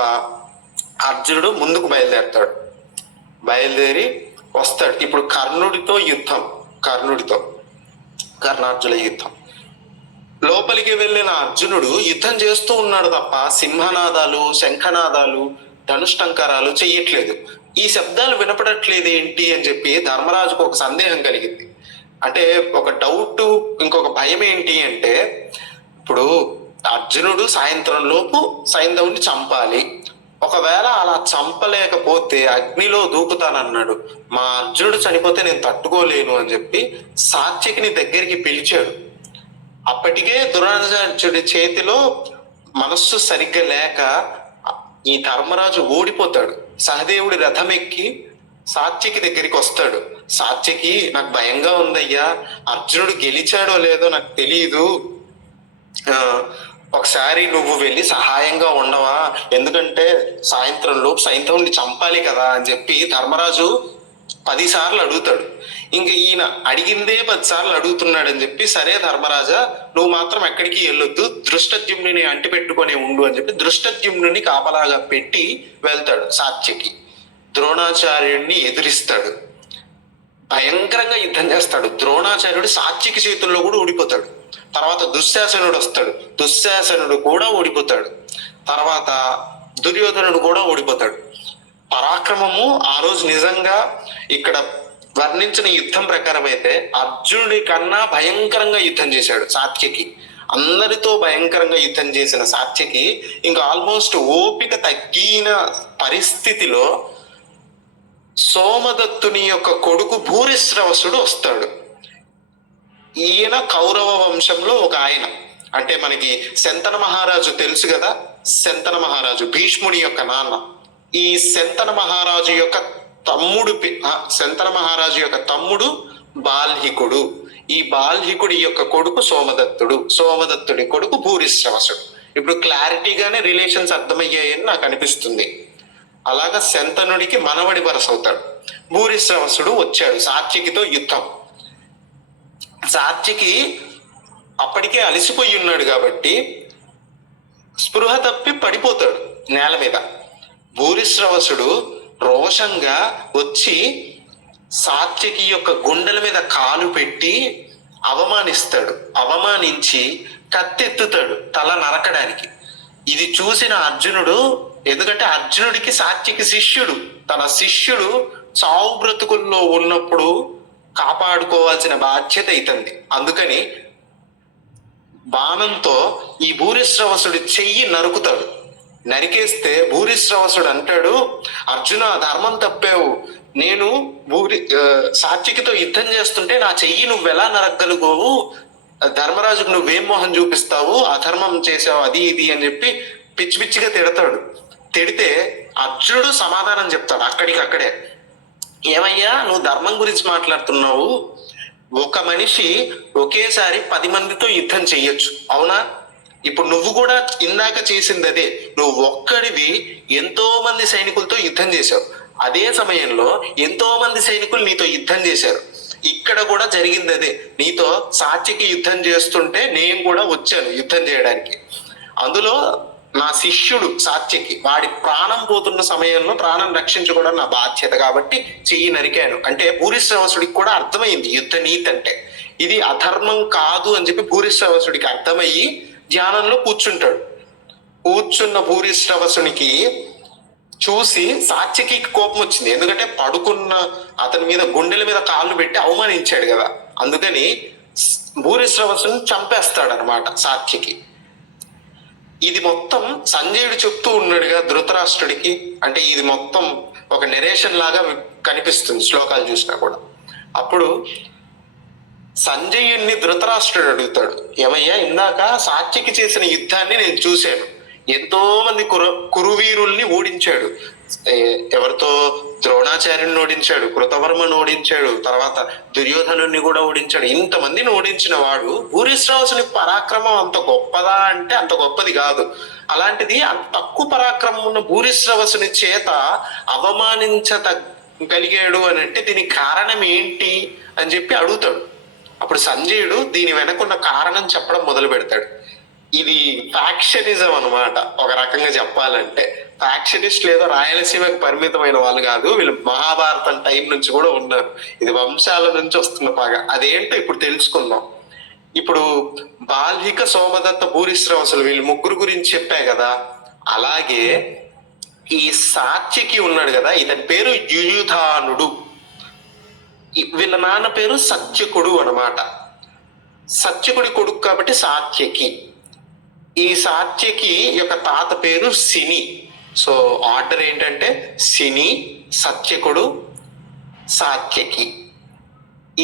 అర్జునుడు ముందుకు బయలుదేరతాడు. బయలుదేరి వస్తాడు. ఇప్పుడు కర్ణుడితో యుద్ధం, కర్ణార్జున యుద్ధం. లోపలికి వెళ్ళిన అర్జునుడు యుద్ధం చేస్తూ ఉన్నాడు తప్ప సింహనాదాలు, శంఖనాదాలు, ధనుష్టంకరాలు చెయ్యట్లేదు. ఈ శబ్దాలు వినపడట్లేదు ఏంటి అని చెప్పి ధర్మరాజుకు ఒక సందేహం కలిగింది. అంటే ఒక డౌట్, ఇంకొక భయం ఏంటి అంటే, ఇప్పుడు అర్జునుడు సాయంత్రం లోపు సైంధవుని చంపాలి, ఒకవేళ అలా చంపలేకపోతే అగ్నిలో దూకుతానన్నాడు. మా అర్జునుడు చనిపోతే నేను తట్టుకోలేను అని చెప్పి సాత్యకిని దగ్గరికి పిలిచాడు. అప్పటికే ద్రోణాచార్యుడి చేతిలో మనస్సు సరిగ్గా లేక ఈ ధర్మరాజు ఓడిపోతాడు. సహదేవుడి రథం ఎక్కి సాత్యకి దగ్గరికి వస్తాడు. సాత్యకి, నాకు భయంగా ఉందయ్యా, అర్జునుడు గెలిచాడో లేదో నాకు తెలియదు, ఒకసారి నువ్వు వెళ్ళి సహాయంగా ఉండవా, ఎందుకంటే సాయంత్రం లోపు సైంధవుని చంపాలి కదా అని చెప్పి ధర్మరాజు 10 సార్లు అడుగుతాడు. ఇంక ఈయన అడిగిందే 10 సార్లు అడుగుతున్నాడు అని చెప్పి, సరే ధర్మరాజా నువ్వు మాత్రం ఎక్కడికి వెళ్ళొద్దు, దృష్టద్యుమ్నుని అంటి పెట్టుకొని ఉండు అని చెప్పి దృష్టద్యుమ్నుని కాపలాగా పెట్టి వెళ్తాడు సాత్యకి. ద్రోణాచార్యుడిని ఎదిరిస్తాడు, భయంకరంగా యుద్ధం చేస్తాడు. ద్రోణాచార్యుడు సాత్యకి చేతుల్లో కూడా ఓడిపోతాడు. తర్వాత దుశ్శాసనుడు వస్తాడు, దుశ్శాసనుడు కూడా ఓడిపోతాడు. తర్వాత దుర్యోధనుడు కూడా ఓడిపోతాడు. పరాక్రమము ఆ రోజు నిజంగా ఇక్కడ వర్ణించిన యుద్ధం ప్రకారం అయితే అర్జునుడి కన్నా భయంకరంగా యుద్ధం చేశాడు సాత్యకి. అందరితో భయంకరంగా యుద్ధం చేసిన సాత్యకి ఇంకా ఆల్మోస్ట్ ఓపిక తగ్గిన పరిస్థితిలో సోమదత్తుని యొక్క కొడుకు భూరిశ్రవసుడు వస్తాడు. ఈయన కౌరవ వంశంలో ఒక ఆయన, అంటే మనకి శంతన మహారాజు తెలుసు కదా, శంతన మహారాజు భీష్ముడి యొక్క నాన్న. ఈ శంతన మహారాజు యొక్క తమ్ముడు బాల్హికుడు. ఈ బాల్హికుడి యొక్క కొడుకు సోమదత్తుడు, సోమదత్తుడి కొడుకు భూరిశ్రవసుడు. ఇప్పుడు క్లారిటీగానే రిలేషన్స్ అర్థమయ్యాయని నాకు అనిపిస్తుంది. అలాగా శంతనుడికి మనవడి వరస అవుతాడు. భూరిశ్రవసుడు వచ్చాడు సాత్యకితో యుద్ధం. సాత్యకి అప్పటికే అలసిపోయి ఉన్నాడు కాబట్టి స్పృహ తప్పి పడిపోతాడు నేల మీద. భూరిశ్రవసుడు రోషంగా వచ్చి సాత్యకి యొక్క గుండెల మీద కాలు పెట్టి అవమానిస్తాడు. అవమానించి కత్తెత్తుతాడు తల నరకడానికి. ఇది చూసిన అర్జునుడు, ఎందుకంటే అర్జునుడికి సాత్యకి శిష్యుడు, తన శిష్యుడు చావు బ్రతుకుల్లో ఉన్నప్పుడు కాపాడుకోవాల్సిన బాధ్యత ఇతంది. అందుకని బాణంతో ఈ భూరిశ్రవసుడి చెయ్యి నరుకుతాడు. నరికేస్తే భూరిశ్రవసుడు అంటాడు, అర్జున ధర్మం తప్పావు, నేను సాత్యకితో యుద్ధం చేస్తుంటే నా చెయ్యి నువ్వెలా నరకగలుగోవు, ధర్మరాజుకు నువ్వేం మోహం చూపిస్తావు, అధర్మం చేసావు, అది ఇది అని చెప్పి పిచ్చి పిచ్చిగా తిడతాడు. తిడితే అర్జునుడు సమాధానం చెప్తాడు అక్కడికక్కడే, ఏమయ్యా నువ్వు ధర్మం గురించి మాట్లాడుతున్నావు, ఒక మనిషి ఒకేసారి 10 మందితో యుద్ధం చెయ్యొచ్చు, అవునా? ఇప్పుడు నువ్వు కూడా ఇందాక చేసింది అదే, నువ్వు ఒక్కడివి ఎంతో మంది సైనికులతో యుద్ధం చేశావు, అదే సమయంలో ఎంతో మంది సైనికులు నీతో యుద్ధం చేశారు. ఇక్కడ కూడా జరిగింది అదే, నీతో సాత్యకి యుద్ధం చేస్తుంటే నేను కూడా వచ్చాను యుద్ధం చేయడానికి. అందులో నా శిష్యుడు సాత్యకి, వాడి ప్రాణం పోతున్న సమయంలో ప్రాణం రక్షించుకోవడం నా బాధ్యత కాబట్టి చెయ్యి నరికాను. అంటే భూరిశ్రవసుడికి కూడా అర్థమైంది యుద్ధ నీతి అంటే ఇది అధర్మం కాదు అని చెప్పి భూరిశ్రవసుడికి అర్థమయ్యి ధ్యానంలో కూర్చుంటాడు. కూర్చున్న భూరిశ్రవసునికి చూసి సాత్యకి కోపం వచ్చింది, ఎందుకంటే పడుకున్న అతని మీద గుండెల మీద కాళ్ళు పెట్టి అవమానించాడు కదా, అందుకని భూరిశ్రవసుని చంపేస్తాడు అనమాట సాత్యకి. ఇది మొత్తం సంజయుడు చెప్తూ ఉన్నాడుగా ధృతరాష్ట్రుడికి, అంటే ఇది మొత్తం ఒక నెరేషన్ లాగా కనిపిస్తుంది శ్లోకాలు చూసినా కూడా. అప్పుడు సంజయుణ్ణి ధృతరాష్ట్రుడు అడుగుతాడు, ఏమయ్యా ఇందాక సాత్యకి చేసిన యుద్ధాన్ని నేను చూశాను, ఎంతో మంది కురువీరుల్ని ఓడించాడు, ఎవరితో ద్రోణాచార్యుని ఓడించాడు, కృతవర్మను ఓడించాడు, తర్వాత దుర్యోధనుని కూడా ఓడించాడు. ఇంతమందిని ఓడించిన వాడు భూరిశ్రవసుని పరాక్రమం అంత గొప్పదా అంటే అంత గొప్పది కాదు. అలాంటిది అంత తక్కువ పరాక్రమం ఉన్న భూరిశ్రవసుని చేత అవమానించగలిగాడు అని అంటే దీనికి కారణం ఏంటి అని చెప్పి అడుగుతాడు. అప్పుడు సంజయుడు దీని వెనకున్న కారణం చెప్పడం మొదలు పెడతాడు. ఇది ఫ్యాక్షనిజం అనమాట, ఒక రకంగా చెప్పాలంటే. ఫ్యాక్షనిస్ట్ లేదా రాయలసీమకు పరిమితమైన వాళ్ళు కాదు, వీళ్ళు మహాభారతం టైం నుంచి కూడా ఉన్నారు. ఇది వంశాల నుంచి వస్తున్న పగ. అదేంటో ఇప్పుడు తెలుసుకుందాం. ఇప్పుడు బాల్హిక, సోమదత్త, భూరిశ్రవసులు వీళ్ళు ముగ్గురు గురించి చెప్పా కదా, అలాగే ఈ సాత్యకి ఉన్నాడు కదా, ఇతని పేరు యుయుధానుడు. వీళ్ళ నాన్న పేరు సత్యకుడు అనమాట. సత్యకుడి కొడుకు కాబట్టి సాత్యకి. ఈ సాత్యకి యొక్క తాత పేరు శిని. సో ఆర్డర్ ఏంటంటే శిని, సత్యకుడు, సాత్యకి.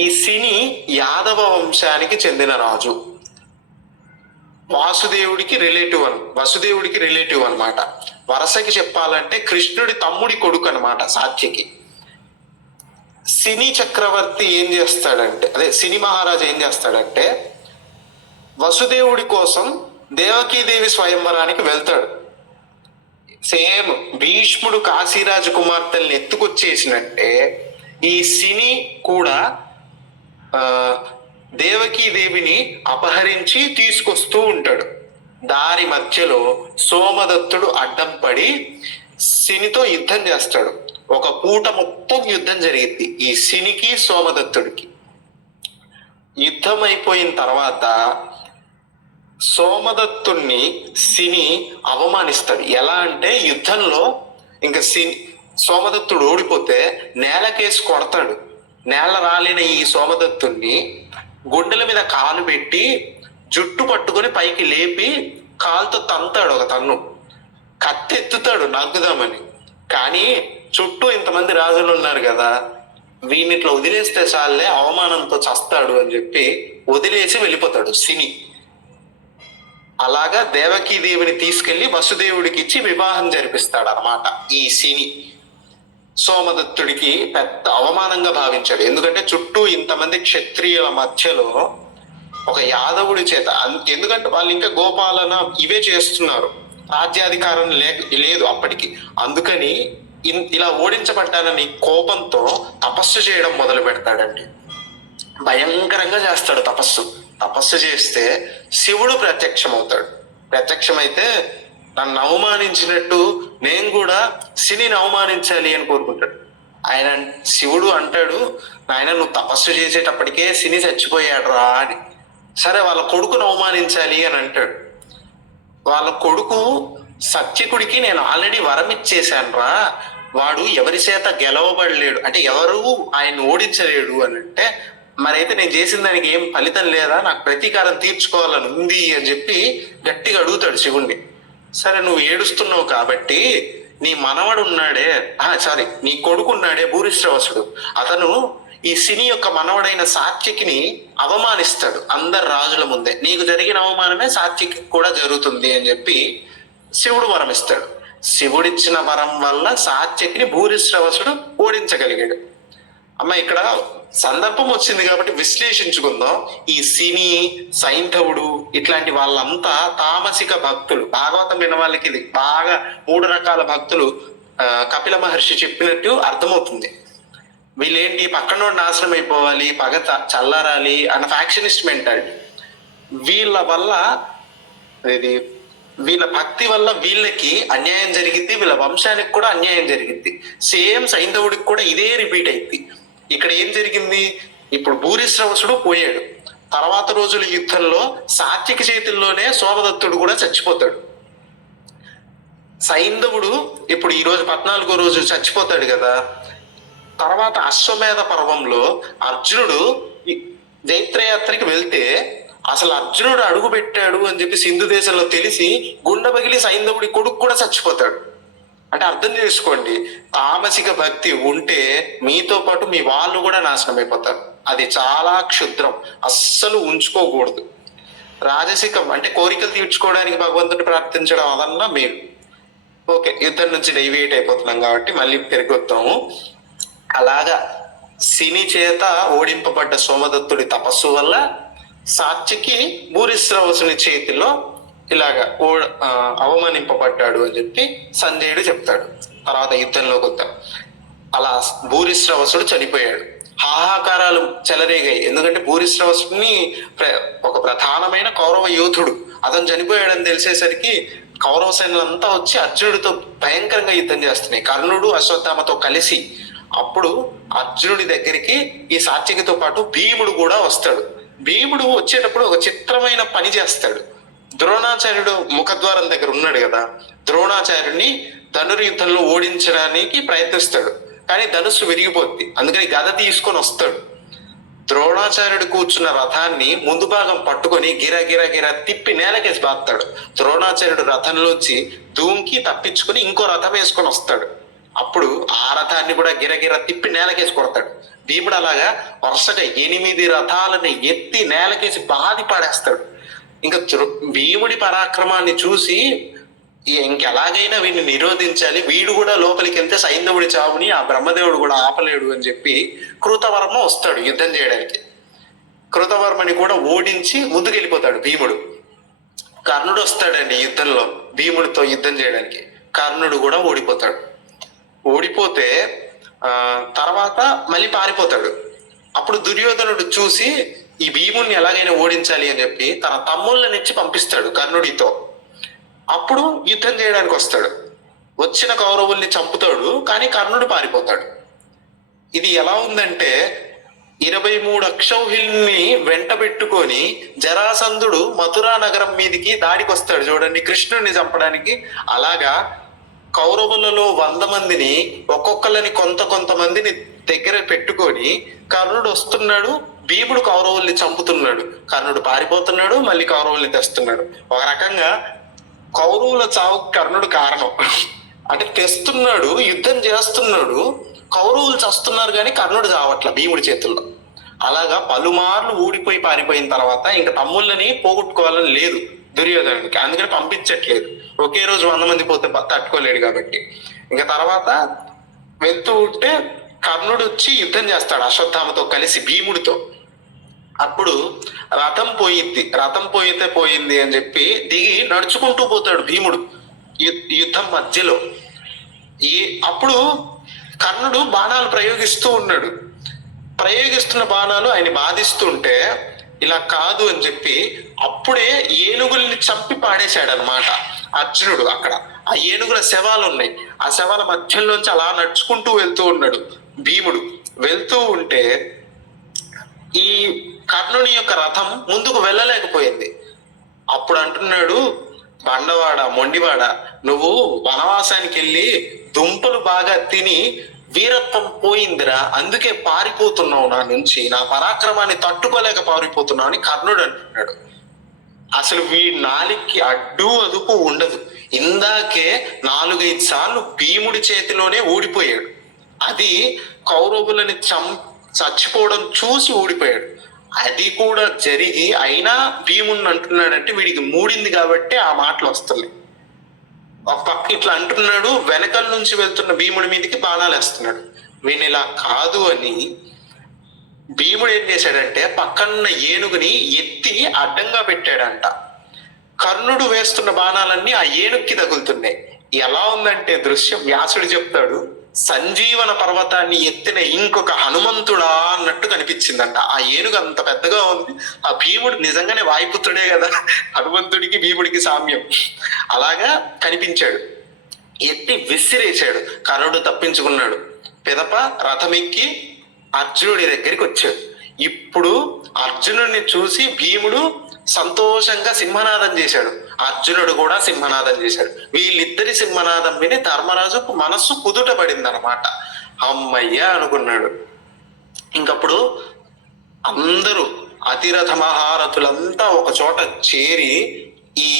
ఈ శిని యాదవ వంశానికి చెందిన రాజు, వసుదేవుడికి రిలేటివ్ అనమాట. వరసకి చెప్పాలంటే కృష్ణుడి తమ్ముడి కొడుకు అనమాట సాత్యకి. శిని చక్రవర్తి ఏం చేస్తాడంటే, అదే శిని మహారాజు ఏం చేస్తాడంటే, వసుదేవుడి కోసం దేవకీదేవి స్వయంవరానికి వెళ్తాడు. సేమ్ భీష్ముడు కాశీరాజు కుమార్తెల్ని ఎత్తుకొచ్చేసినట్టే ఈ శని కూడా దేవకీదేవిని అపహరించి తీసుకొస్తూ ఉంటాడు. దారి మధ్యలో సోమదత్తుడు అడ్డం పడి శనితో యుద్ధం చేస్తాడు. ఒక పూట మొత్తం యుద్ధం జరిగింది ఈ శనికి సోమదత్తుడికి. యుద్ధం అయిపోయిన తర్వాత సోమదత్తుణ్ణి శని అవమానిస్తాడు. ఎలా అంటే యుద్ధంలో ఇంకా సోమదత్తుడు ఓడిపోతే నేలకేసి కొడతాడు. నేల రాలిన ఈ సోమదత్తుణ్ణి గుండెల మీద కాలు పెట్టి జుట్టు పట్టుకొని పైకి లేపి కాలుతో తంతాడు ఒక తన్ను. కత్తి ఎత్తుతాడు నగ్గుదామని, కానీ చుట్టూ ఇంతమంది రాజులు ఉన్నారు కదా, వీనిట్లో వదిలేస్తే చాలే అవమానంతో చస్తాడు అని చెప్పి వదిలేసి వెళ్ళిపోతాడు శని. అలాగా దేవకీదేవిని తీసుకెళ్లి వసుదేవుడికి ఇచ్చి వివాహం జరిపిస్తాడు అన్నమాట ఈ శని. సోమదత్తుడికి పెద్ద అవమానంగా భావించాడు. ఎందుకంటే చుట్టూ ఇంతమంది క్షత్రియుల మధ్యలో ఒక యాదవుడి చేత, ఎందుకంటే వాళ్ళు ఇంకా గోపాలన ఇవే చేస్తున్నారు, రాజ్యాధికారం లేదు అప్పటికి. అందుకని ఇలా ఓడించబడ్డానని కోపంతో తపస్సు చేయడం మొదలు పెడతాడండి. భయంకరంగా చేస్తాడు తపస్సు చేస్తే శివుడు ప్రత్యక్షమవుతాడు. ప్రత్యక్షమైతే నన్ను అవమానించినట్టు నేను కూడా శనిని అవమానించాలి అని కోరుకుంటాడు. శివుడు అంటాడు, నాయన నువ్వు తపస్సు చేసేటప్పటికే శని చచ్చిపోయాడు రా అని. సరే వాళ్ళ కొడుకును అవమానించాలి అని అంటాడు. వాళ్ళ కొడుకు సత్యకుడికి నేను ఆల్రెడీ వరం ఇచ్చేశాను రా, వాడు ఎవరి చేత గెలవబడలేడు, అంటే ఎవరు ఆయన ఓడించలేడు అని అంటే, మరైతే నేను చేసిన దానికి ఏం ఫలితం లేదా, నాకు ప్రతీకారం తీర్చుకోవాలని ఉంది అని చెప్పి గట్టిగా అడుగుతాడు శివుణ్ణి. సరే నువ్వు ఏడుస్తున్నావు కాబట్టి నీ మనవడు ఉన్నాడే, నీ కొడుకు ఉన్నాడే భూరిశ్రవసుడు, అతను ఈ శని యొక్క మనవడైన సాత్యకిని అవమానిస్తాడు అందరు రాజుల ముందే. నీకు జరిగిన అవమానమే సాత్యకి కూడా జరుగుతుంది అని చెప్పి శివుడు వరం ఇస్తాడు. శివుడిచ్చిన వరం వల్ల సాత్యకిని భూరిశ్రవసుడు ఓడించగలిగాడు. అమ్మ ఇక్కడ సందర్భం వచ్చింది కాబట్టి విశ్లేషించుకుందాం. ఈ శని, సైంధవుడు ఇట్లాంటి వాళ్ళంతా తామసిక భక్తులు. భాగవతం విన్న వాళ్ళకి ఇది బాగా 3 రకాల భక్తులు కపిల మహర్షి చెప్పినట్టు అర్థమవుతుంది. వీళ్ళేంటి పక్కన నాశనం అయిపోవాలి, పగ చల్లారాలి అన్న ఫ్యాక్షనిస్ట్ మెంటాలిటీ. వీళ్ళ వల్ల వీళ్ళ భక్తి వల్ల వీళ్ళకి అన్యాయం జరిగింది, వీళ్ళ వంశానికి కూడా అన్యాయం జరిగింది. సేమ్ సైంధవుడికి కూడా ఇదే రిపీట్ అయింది. ఇక్కడ ఏం జరిగింది, ఇప్పుడు భూరిశ్రవసుడు పోయాడు, తర్వాత రోజుల యుద్ధంలో సాత్యకి చేతుల్లోనే సోమదత్తుడు కూడా చచ్చిపోతాడు. సైంధవుడు ఇప్పుడు ఈ రోజు 14వ రోజు చచ్చిపోతాడు కదా. తర్వాత అశ్వమేధ పర్వంలో అర్జునుడు జైత్రయాత్రకి వెళ్తే అసలు అర్జునుడు అడుగు పెట్టాడు అని చెప్పి సింధు దేశంలో తెలిసి గుండె పగిలి సైంధవుడి కొడుకు కూడా చచ్చిపోతాడు. అంటే అర్థం చేసుకోండి, తామసిక భక్తి ఉంటే మీతో పాటు మీ వాళ్ళు కూడా నాశనం అయిపోతారు. అది చాలా క్షుద్రం, అస్సలు ఉంచుకోకూడదు. రాజసికం అంటే కోరికలు తీర్చుకోవడానికి భగవంతుని ప్రార్థించడం అదన్నా మీరు. ఓకే, యుద్ధం నుంచి డైవేట్ అయిపోతున్నాం కాబట్టి మళ్ళీ తిరిగి వస్తాము. అలాగా శని చేత ఓడింపబడ్డ సోమదత్తుడి తపస్సు వల్ల సాత్యకి భూరిశ్రవసుని చేతిలో ఇలాగా అవమానింపబడ్డాడు అని చెప్పి సంజయుడు చెప్తాడు. తర్వాత యుద్ధంలోకి వద్దాం. అలా భూరిశ్రవసుడు చనిపోయాడు. హాహాకారాలు చెలరేగాయి. ఎందుకంటే భూరిశ్రవసుడిని ఒక ప్రధానమైన కౌరవ యోధుడు, అతను చనిపోయాడని తెలిసేసరికి కౌరవ సైన్యులంతా వచ్చి అర్జునుడితో భయంకరంగా యుద్ధం చేస్తున్నాయి, కర్ణుడు అశ్వత్థామతో కలిసి. అప్పుడు అర్జునుడి దగ్గరికి ఈ సాత్యకితో పాటు భీముడు కూడా వస్తాడు. భీముడు వచ్చేటప్పుడు ఒక చిత్రమైన పని చేస్తాడు. ద్రోణాచార్యుడు ముఖద్వారం దగ్గర ఉన్నాడు కదా, ద్రోణాచార్యుడిని ధనుర్యుద్ధంలో ఓడించడానికి ప్రయత్నిస్తాడు, కానీ ధనుస్సు విరిగిపోద్ది. అందుకని గద తీసుకొని వస్తాడు. ద్రోణాచార్యుడు కూర్చున్న రథాన్ని ముందు భాగం పట్టుకొని గిర తిప్పి నేలకేసి బాస్తాడు. ద్రోణాచార్యుడు రథంలోంచి దూంకి తప్పించుకొని ఇంకో రథం వేసుకొని వస్తాడు. అప్పుడు ఆ రథాన్ని కూడా గిర తిప్పి నేలకేసి కొడతాడు. భీముడు అలాగా వరుసగా 8 రథాలని ఎత్తి నేలకేసి బాధి పాడేస్తాడు. ఇంకా భీముడి పరాక్రమాన్ని చూసి ఇంకెలాగైనా వీడిని నిరోధించాలి, వీడు కూడా లోపలికి వెళ్తే సైంధవుడి చావుని ఆ బ్రహ్మదేవుడు కూడా ఆపలేడు అని చెప్పి కృతవర్మ వస్తాడు యుద్ధం చేయడానికి. కృతవర్మని కూడా ఓడించి ముందుకెళ్ళిపోతాడు భీముడు. కర్ణుడు వస్తాడండి యుద్ధంలో, భీముడితో యుద్ధం చేయడానికి. కర్ణుడు కూడా ఓడిపోతాడు. ఓడిపోతే తర్వాత మళ్ళీ పారిపోతాడు. అప్పుడు దుర్యోధనుడు చూసి ఈ భీముడిని ఎలాగైనా ఓడించాలి అని చెప్పి తన తమ్ముళ్ళనిచ్చి పంపిస్తాడు కర్ణుడితో. అప్పుడు యుద్ధం చేయడానికి వస్తాడు. వచ్చిన కౌరవుల్ని చంపుతాడు, కానీ కర్ణుడు పారిపోతాడు. ఇది ఎలా ఉందంటే 23 అక్షౌహిల్ని వెంట పెట్టుకొని జరాసంధుడు మథురా నగరం మీదికి దాడికి వస్తాడు చూడండి కృష్ణుడిని చంపడానికి. అలాగా కౌరవులలో 100 మందిని ఒక్కొక్కరిని కొంతమందిని దగ్గర పెట్టుకొని కర్ణుడు వస్తున్నాడు, భీముడు కౌరవుల్ని చంపుతున్నాడు, కర్ణుడు పారిపోతున్నాడు, మళ్ళీ కౌరవుల్ని తెస్తున్నాడు. ఒక రకంగా కౌరవుల చావు కర్ణుడు కారణం. అంటే తెస్తున్నాడు, యుద్ధం చేస్తున్నాడు, కౌరవులు చస్తున్నారు కానీ కర్ణుడు చావట్ల భీముడి చేతుల్లో. అలాగా పలుమార్లు ఊడిపోయి పారిపోయిన తర్వాత ఇంకా తమ్ముళ్ళని పోగొట్టుకోవాలని లేదు దుర్యోధనుడికి, అందుకని పంపించట్లేదు. ఒకే రోజు 100 మంది పోతే తట్టుకోలేడు కాబట్టి. ఇంకా తర్వాత వెళ్తూ ఉంటే కర్ణుడు వచ్చి యుద్ధం చేస్తాడు అశ్వత్థామతో కలిసి భీముడితో. అప్పుడు రథం పోయింది అని చెప్పి దిగి నడుచుకుంటూ పోతాడు భీముడు యుద్ధం మధ్యలో. అప్పుడు కర్ణుడు బాణాలు ప్రయోగిస్తూ ఉన్నాడు. ప్రయోగిస్తున్న బాణాలు ఆయన బాధిస్తుంటే ఇలా కాదు అని చెప్పి అప్పుడే ఏనుగుల్ని చంపి పాడేశాడు అనమాట అర్జునుడు. అక్కడ ఆ ఏనుగుల శవాలు ఉన్నాయి, ఆ శవాల మధ్యలోంచి అలా నడుచుకుంటూ వెళ్తూ ఉన్నాడు భీముడు. వెళ్తూ ఉంటే ఈ కర్ణుని యొక్క రథం ముందుకు వెళ్ళలేకపోయింది. అప్పుడు అంటున్నాడు, బండవాడ మొండివాడ, నువ్వు వనవాసానికి వెళ్ళి దుంపలు బాగా తిని వీరత్వం పోయిందిరా, అందుకే పారిపోతున్నావు నా నుంచి, నా పరాక్రమాన్ని తట్టుకోలేక పారిపోతున్నావు అని కర్ణుడు అంటున్నాడు. అసలు వీడి నాలికి అడ్డు అదుపు ఉండదు. ఇందాకే 4-5 సార్లు భీముడి చేతిలోనే ఓడిపోయాడు. అది కౌరవులని చచ్చిపోవడం చూసి ఓడిపోయాడు. అది కూడా జరిగి అయినా భీముడిని అంటున్నాడంటే వీడికి మూడింది కాబట్టి ఆ మాటలు వస్తున్నాయి. ఒక పక్క ఇట్లా అంటున్నాడు, వెనకల నుంచి వెళ్తున్న భీముడి మీదకి బాణాలు వేస్తున్నాడు. వీని ఇలా కాదు అని భీముడు ఏం చేశాడంటే పక్కన్న ఏనుగుని ఎత్తి అడ్డంగా పెట్టాడంట. కర్ణుడు వేస్తున్న బాణాలన్నీ ఆ ఏనుగుకి తగులుతున్నాయి. ఎలా ఉందంటే దృశ్యం, వ్యాసుడు చెప్తాడు, సంజీవన పర్వతాన్ని ఎత్తిన ఇంకొక హనుమంతుడా అన్నట్టు కనిపించిందంట. ఆ ఏనుగు అంత పెద్దగా ఉంది. ఆ భీముడు నిజంగానే వాయుపుత్రుడే కదా, హనుమంతుడికి భీముడికి సామ్యం. అలాగా కనిపించాడు. ఎత్తి విసిరేశాడు. కర్ణుడు తప్పించుకున్నాడు. పిదప రథమెక్కి అర్జునుడి దగ్గరికి వచ్చాడు. ఇప్పుడు అర్జునుడిని చూసి భీముడు సంతోషంగా సింహనాదం చేశాడు, అర్జునుడు కూడా సింహనాదం చేశాడు. వీళ్ళిద్దరి సింహనాదం విని ధర్మరాజుకు మనస్సు కుదుట పడింది అనమాట. అమ్మయ్య అనుకున్నాడు. ఇంకప్పుడు అందరూ అతిరథ మహారథులంతా ఒక చోట చేరి ఈ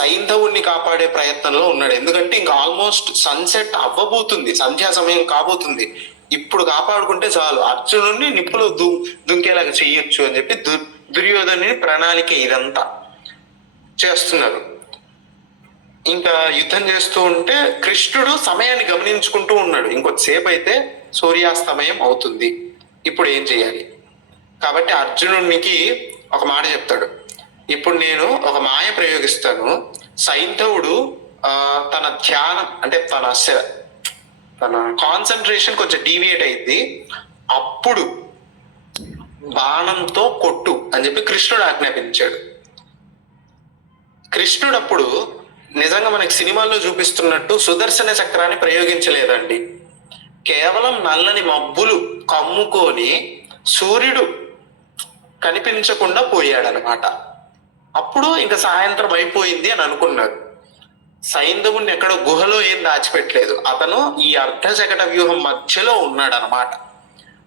సైంధవుణ్ణి కాపాడే ప్రయత్నంలో ఉన్నాడు. ఎందుకంటే ఇంకా ఆల్మోస్ట్ సన్సెట్ అవ్వబోతుంది, సంధ్యా సమయం కాబోతుంది. ఇప్పుడు కాపాడుకుంటే చాలు, అర్జునుడిని నిప్పులో దుంకేలాగా చెయ్యొచ్చు అని చెప్పి దుర్యోధనుని ప్రణాళిక ఇదంతా చేస్తున్నారు. ఇంకా యుద్ధం చేస్తూ ఉంటే కృష్ణుడు సమయాన్ని గమనించుకుంటూ ఉన్నాడు. ఇంకొద్దిసేపు అయితే సూర్యాస్తమయం అవుతుంది, ఇప్పుడు ఏం చేయాలి? కాబట్టి అర్జునుడికి ఒక మాట చెప్తాడు, ఇప్పుడు నేను ఒక మాయ ప్రయోగిస్తాను. సైంధవుడు తన ధ్యానం అంటే తన కాన్సన్ట్రేషన్ కొంచెం డీవియేట్ అయింది, అప్పుడు బాణంతో కొట్టు అని చెప్పి కృష్ణుడు ఆజ్ఞాపించాడు. కృష్ణుడు అప్పుడు నిజంగా మనకి సినిమాల్లో చూపిస్తున్నట్టు సుదర్శన చక్రాన్ని ప్రయోగించలేదండి. కేవలం నల్లని మబ్బులు కమ్ముకొని సూర్యుడు కనిపించకుండా పోయాడనమాట. అప్పుడు ఇంకా సాయంత్రం అయిపోయింది అని అనుకున్నాడు. సైంధవుణ్ణి ఎక్కడో గుహలో ఏం దాచిపెట్టలేదు, అతను ఈ అర్ధశకట వ్యూహం మధ్యలో ఉన్నాడు అనమాట.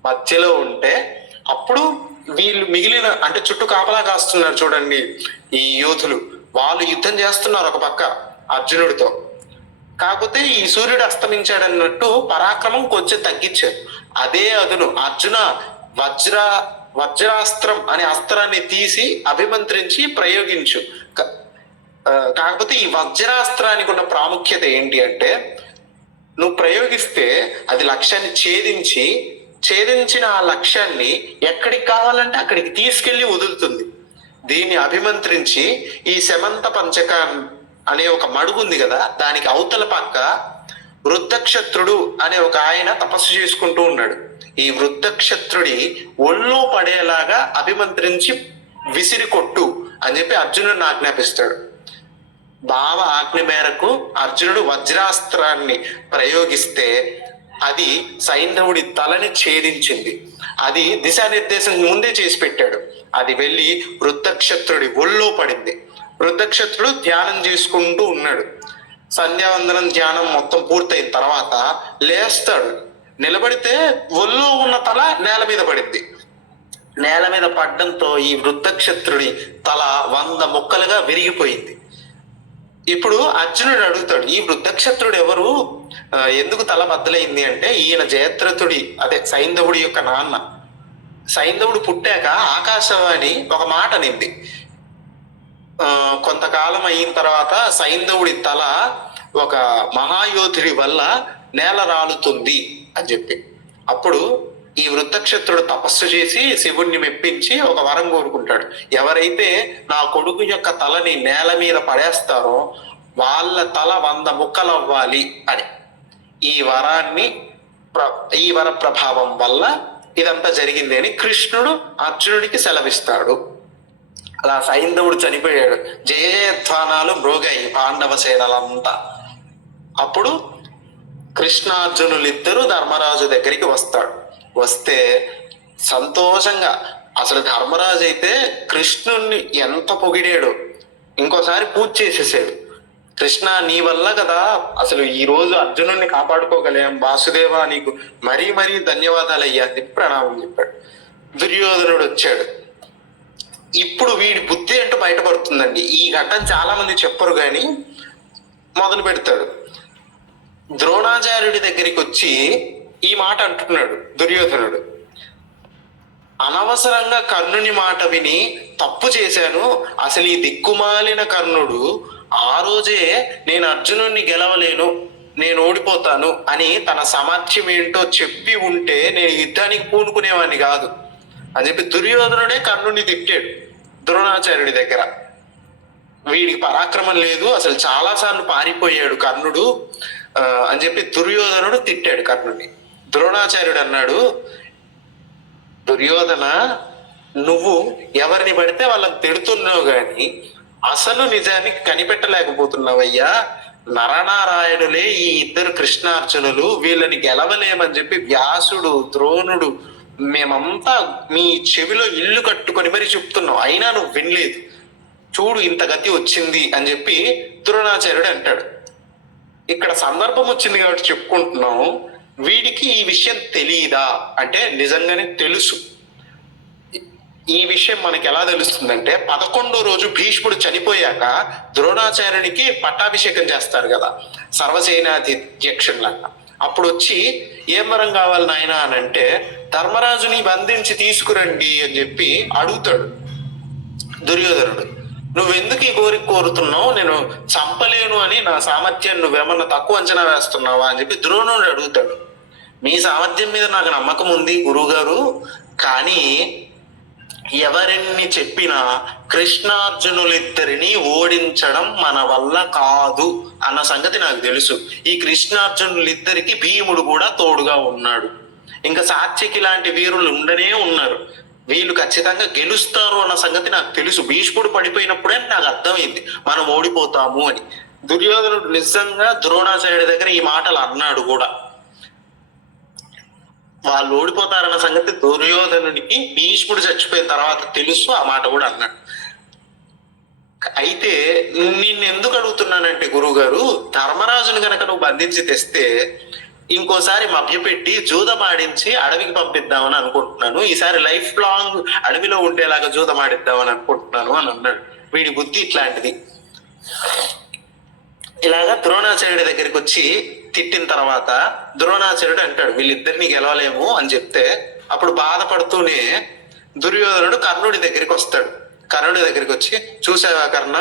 మధ్యలో ఉంటే అప్పుడు వీళ్ళు మిగిలిన అంటే చుట్టూ కాపలా కాస్తున్నారు చూడండి ఈ యోధులు, వాళ్ళు యుద్ధం చేస్తున్నారు ఒక పక్క అర్జునుడితో. కాకపోతే ఈ సూర్యుడు అస్తమించాడన్నట్టు పరాక్రమం కొంచెం తగ్గించారు. అదే అదును అర్జున వజ్రాస్త్రం అనే అస్త్రాన్ని తీసి అభిమంత్రించి ప్రయోగించు. కాకపోతే ఈ వజ్రాస్త్రానికి ఉన్న ప్రాముఖ్యత ఏంటి అంటే, నువ్వు ప్రయోగిస్తే అది లక్ష్యాన్ని ఛేదించిన ఆ లక్ష్యాన్ని ఎక్కడికి కావాలంటే అక్కడికి తీసుకెళ్లి వదులుతుంది. దీన్ని అభిమంత్రించి ఈ శమంత పంచక అనే ఒక మడుగు ఉంది కదా, దానికి అవతల పక్క వృద్ధక్షత్రుడు అనే ఒక ఆయన తపస్సు చేసుకుంటూ ఉన్నాడు. ఈ వృద్ధక్షత్రుడి ఒళ్ళో పడేలాగా అభిమంత్రించి విసిరి కొట్టు అని చెప్పి అర్జునుడిని ఆజ్ఞాపిస్తాడు. బావ ఆజ్ఞ మేరకు అర్జునుడు వజ్రాస్త్రాన్ని ప్రయోగిస్తే అది సైంధవుడి తలని ఛేదించింది. అది దిశానిర్దేశం ముందే చేసి పెట్టాడు. అది వెళ్ళి వృద్ధక్షత్రుడి ఒళ్ళో పడింది. వృద్ధక్షత్రుడు ధ్యానం చేసుకుంటూ ఉన్నాడు. సంధ్యావందనం ధ్యానం మొత్తం పూర్తయిన తర్వాత లేస్తాడు. నిలబడితే ఒళ్ళో ఉన్న తల నేల మీద పడింది. నేల మీద పడ్డంతో ఈ వృద్ధక్షత్రుడి తల 100 ముక్కలుగా విరిగిపోయింది. ఇప్పుడు అర్జునుడు అడుగుతాడు, ఈ వృద్ధక్షత్రుడు ఎవరు, ఎందుకు తల బద్దలైంది అంటే, ఈయన జయద్రథుడి అదే సైంధవుడి యొక్క నాన్న. సైంధవుడు పుట్టాక ఆకాశవాణి ఒక మాట నింది, కొంతకాలం అయిన తర్వాత సైంధవుడి తల ఒక మహాయోధుడి వల్ల నేల రాలుతుంది అని చెప్పి. అప్పుడు ఈ వృద్ధక్షత్రుడు తపస్సు చేసి శివుణ్ణి మెప్పించి ఒక వరం కోరుకుంటాడు. ఎవరైతే నా కొడుకు యొక్క తలని నేల మీద పడేస్తారో వాళ్ళ తల 100 ముక్కలు అవ్వాలి అని. ఈ వర ప్రభావం వల్ల ఇదంతా జరిగింది అని కృష్ణుడు అర్జునుడికి సెలవిస్తాడు. అలా సైంధవుడు చనిపోయాడు. జయ జయధ్వానాలు మ్రోగాయి పాండవ సేనలంతా. అప్పుడు కృష్ణార్జునులిద్దరూ ధర్మరాజు దగ్గరికి వస్తే సంతోషంగా, అసలు ధర్మరాజు అయితే కృష్ణుణ్ణి ఎంత పొగిడాడు, ఇంకోసారి పూజ చేసేసాడు. కృష్ణ నీ వల్ల కదా అసలు ఈ రోజు అర్జునుడిని కాపాడుకోగలేం, వాసుదేవ నీకు మరీ మరీ ధన్యవాదాలు అయ్యా అని ప్రణామం చెప్పాడు. దుర్యోధనుడు వచ్చాడు. ఇప్పుడు వీడి బుద్ధి అంటూ బయటపడుతుందండి. ఈ ఘట్టం చాలా మంది చెప్పరు కానీ మొదలు పెడతాడు. ద్రోణాచార్యుడి దగ్గరికి వచ్చి ఈ మాట అంటున్నాడు దుర్యోధనుడు, అనవసరంగా కర్ణుని మాట విని తప్పు చేశాను. అసలు ఈ దిక్కుమాలిన కర్ణుడు ఆ రోజే నేను అర్జునుడిని గెలవలేను, నేను ఓడిపోతాను అని తన సామర్థ్యం ఏంటో చెప్పి ఉంటే నేను యుద్ధానికి పూనుకునేవాడిని కాదు అని చెప్పి దుర్యోధనుడే కర్ణుడిని తిట్టాడు ద్రోణాచార్యుడి దగ్గర. వీడికి పరాక్రమం లేదు, అసలు చాలా సార్లు పారిపోయాడు కర్ణుడు అని చెప్పి దుర్యోధనుడు తిట్టాడు కర్ణుడిని. ద్రోణాచార్యుడు అన్నాడు, దుర్యోధన నువ్వు ఎవరిని పడితే వాళ్ళని తిడుతున్నావు గాని అసలు నిజానికి కనిపెట్టలేకపోతున్నావయ్యా. నరనారాయణులే ఈ ఇద్దరు కృష్ణార్జునులు, వీళ్ళని గెలవలేమని చెప్పి వ్యాసుడు ద్రోణుడు మేమంతా మీ చెవిలో ఇల్లు కట్టుకొని మరి చెప్తున్నాం, అయినా నువ్వు వినలేదు. చూడు ఇంత గతి వచ్చింది అని చెప్పి ద్రోణాచార్యుడు అంటాడు. ఇక్కడ సందర్భం వచ్చింది కాబట్టి చెప్పుకుంటున్నాం. వీడికి ఈ విషయం తెలియదా అంటే నిజంగానే తెలుసు. ఈ విషయం మనకి ఎలా తెలుస్తుందంటే 11వ రోజు భీష్ముడు చనిపోయాక ద్రోణాచార్యునికి పట్టాభిషేకం చేస్తారు కదా సర్వసేనాధ్యక్షుల్లాగా. అప్పుడు వచ్చి ఏం వరం కావాలి నాయన అని అంటే, ధర్మరాజుని బంధించి తీసుకురండి అని చెప్పి అడుగుతాడు దుర్యోధనుడు. నువ్వెందుకు ఈ కోరిక కోరుతున్నావు, నేను చంపలేను అని నా సామర్థ్యాన్ని నువ్వేమన్నా తక్కువ అంచనా వేస్తున్నావా అని చెప్పి ద్రోణుడు అడుగుతాడు. మీ సామర్థ్యం మీద నాకు నమ్మకం ఉంది గురువుగారు, కానీ ఎవరిని చెప్పినా కృష్ణార్జునులిద్దరిని ఓడించడం మన వల్ల కాదు అన్న సంగతి నాకు తెలుసు. ఈ కృష్ణార్జునులిద్దరికి భీముడు కూడా తోడుగా ఉన్నాడు, ఇంకా సాత్యకి లాంటి వీరులు ఉండనే ఉన్నారు, వీళ్ళు ఖచ్చితంగా గెలుస్తారు అన్న సంగతి నాకు తెలుసు. భీష్ముడు పడిపోయినప్పుడే నాకు అర్థమైంది మనం ఓడిపోతాము అని. దుర్యోధనుడు నిజంగా ద్రోణాచార్యుడి దగ్గర ఈ మాటలు అన్నాడు కూడా. వాళ్ళు ఓడిపోతారన్న సంగతి దుర్యోధనుడికి భీష్ముడు చచ్చిపోయిన తర్వాత తెలుసు, ఆ మాట కూడా అన్నాడు. అయితే నిన్ను ఎందుకు అడుగుతున్నానంటే గురువు గారు, ధర్మరాజుని కనుక నువ్వు బంధించి తెస్తే ఇంకోసారి మభ్యపెట్టి జూదమాడించి అడవికి పంపిద్దామని అనుకుంటున్నాను, ఈసారి లైఫ్ లాంగ్ అడవిలో ఉండేలాగా జూదమాడిద్దామని అనుకుంటున్నాను అని అన్నాడు. వీడి బుద్ధి ఇట్లాంటిది. ఇలాగా ద్రోణాచార్యుడి దగ్గరికి వచ్చి తిట్టిన తర్వాత ద్రోణాచార్యుడు అంటాడు వీళ్ళిద్దరిని గెలవలేము అని చెప్తే, అప్పుడు బాధపడుతూనే దుర్యోధనుడు కర్ణుడి దగ్గరికి వస్తాడు. కర్ణుడి దగ్గరికి వచ్చి, చూసావా కర్ణ,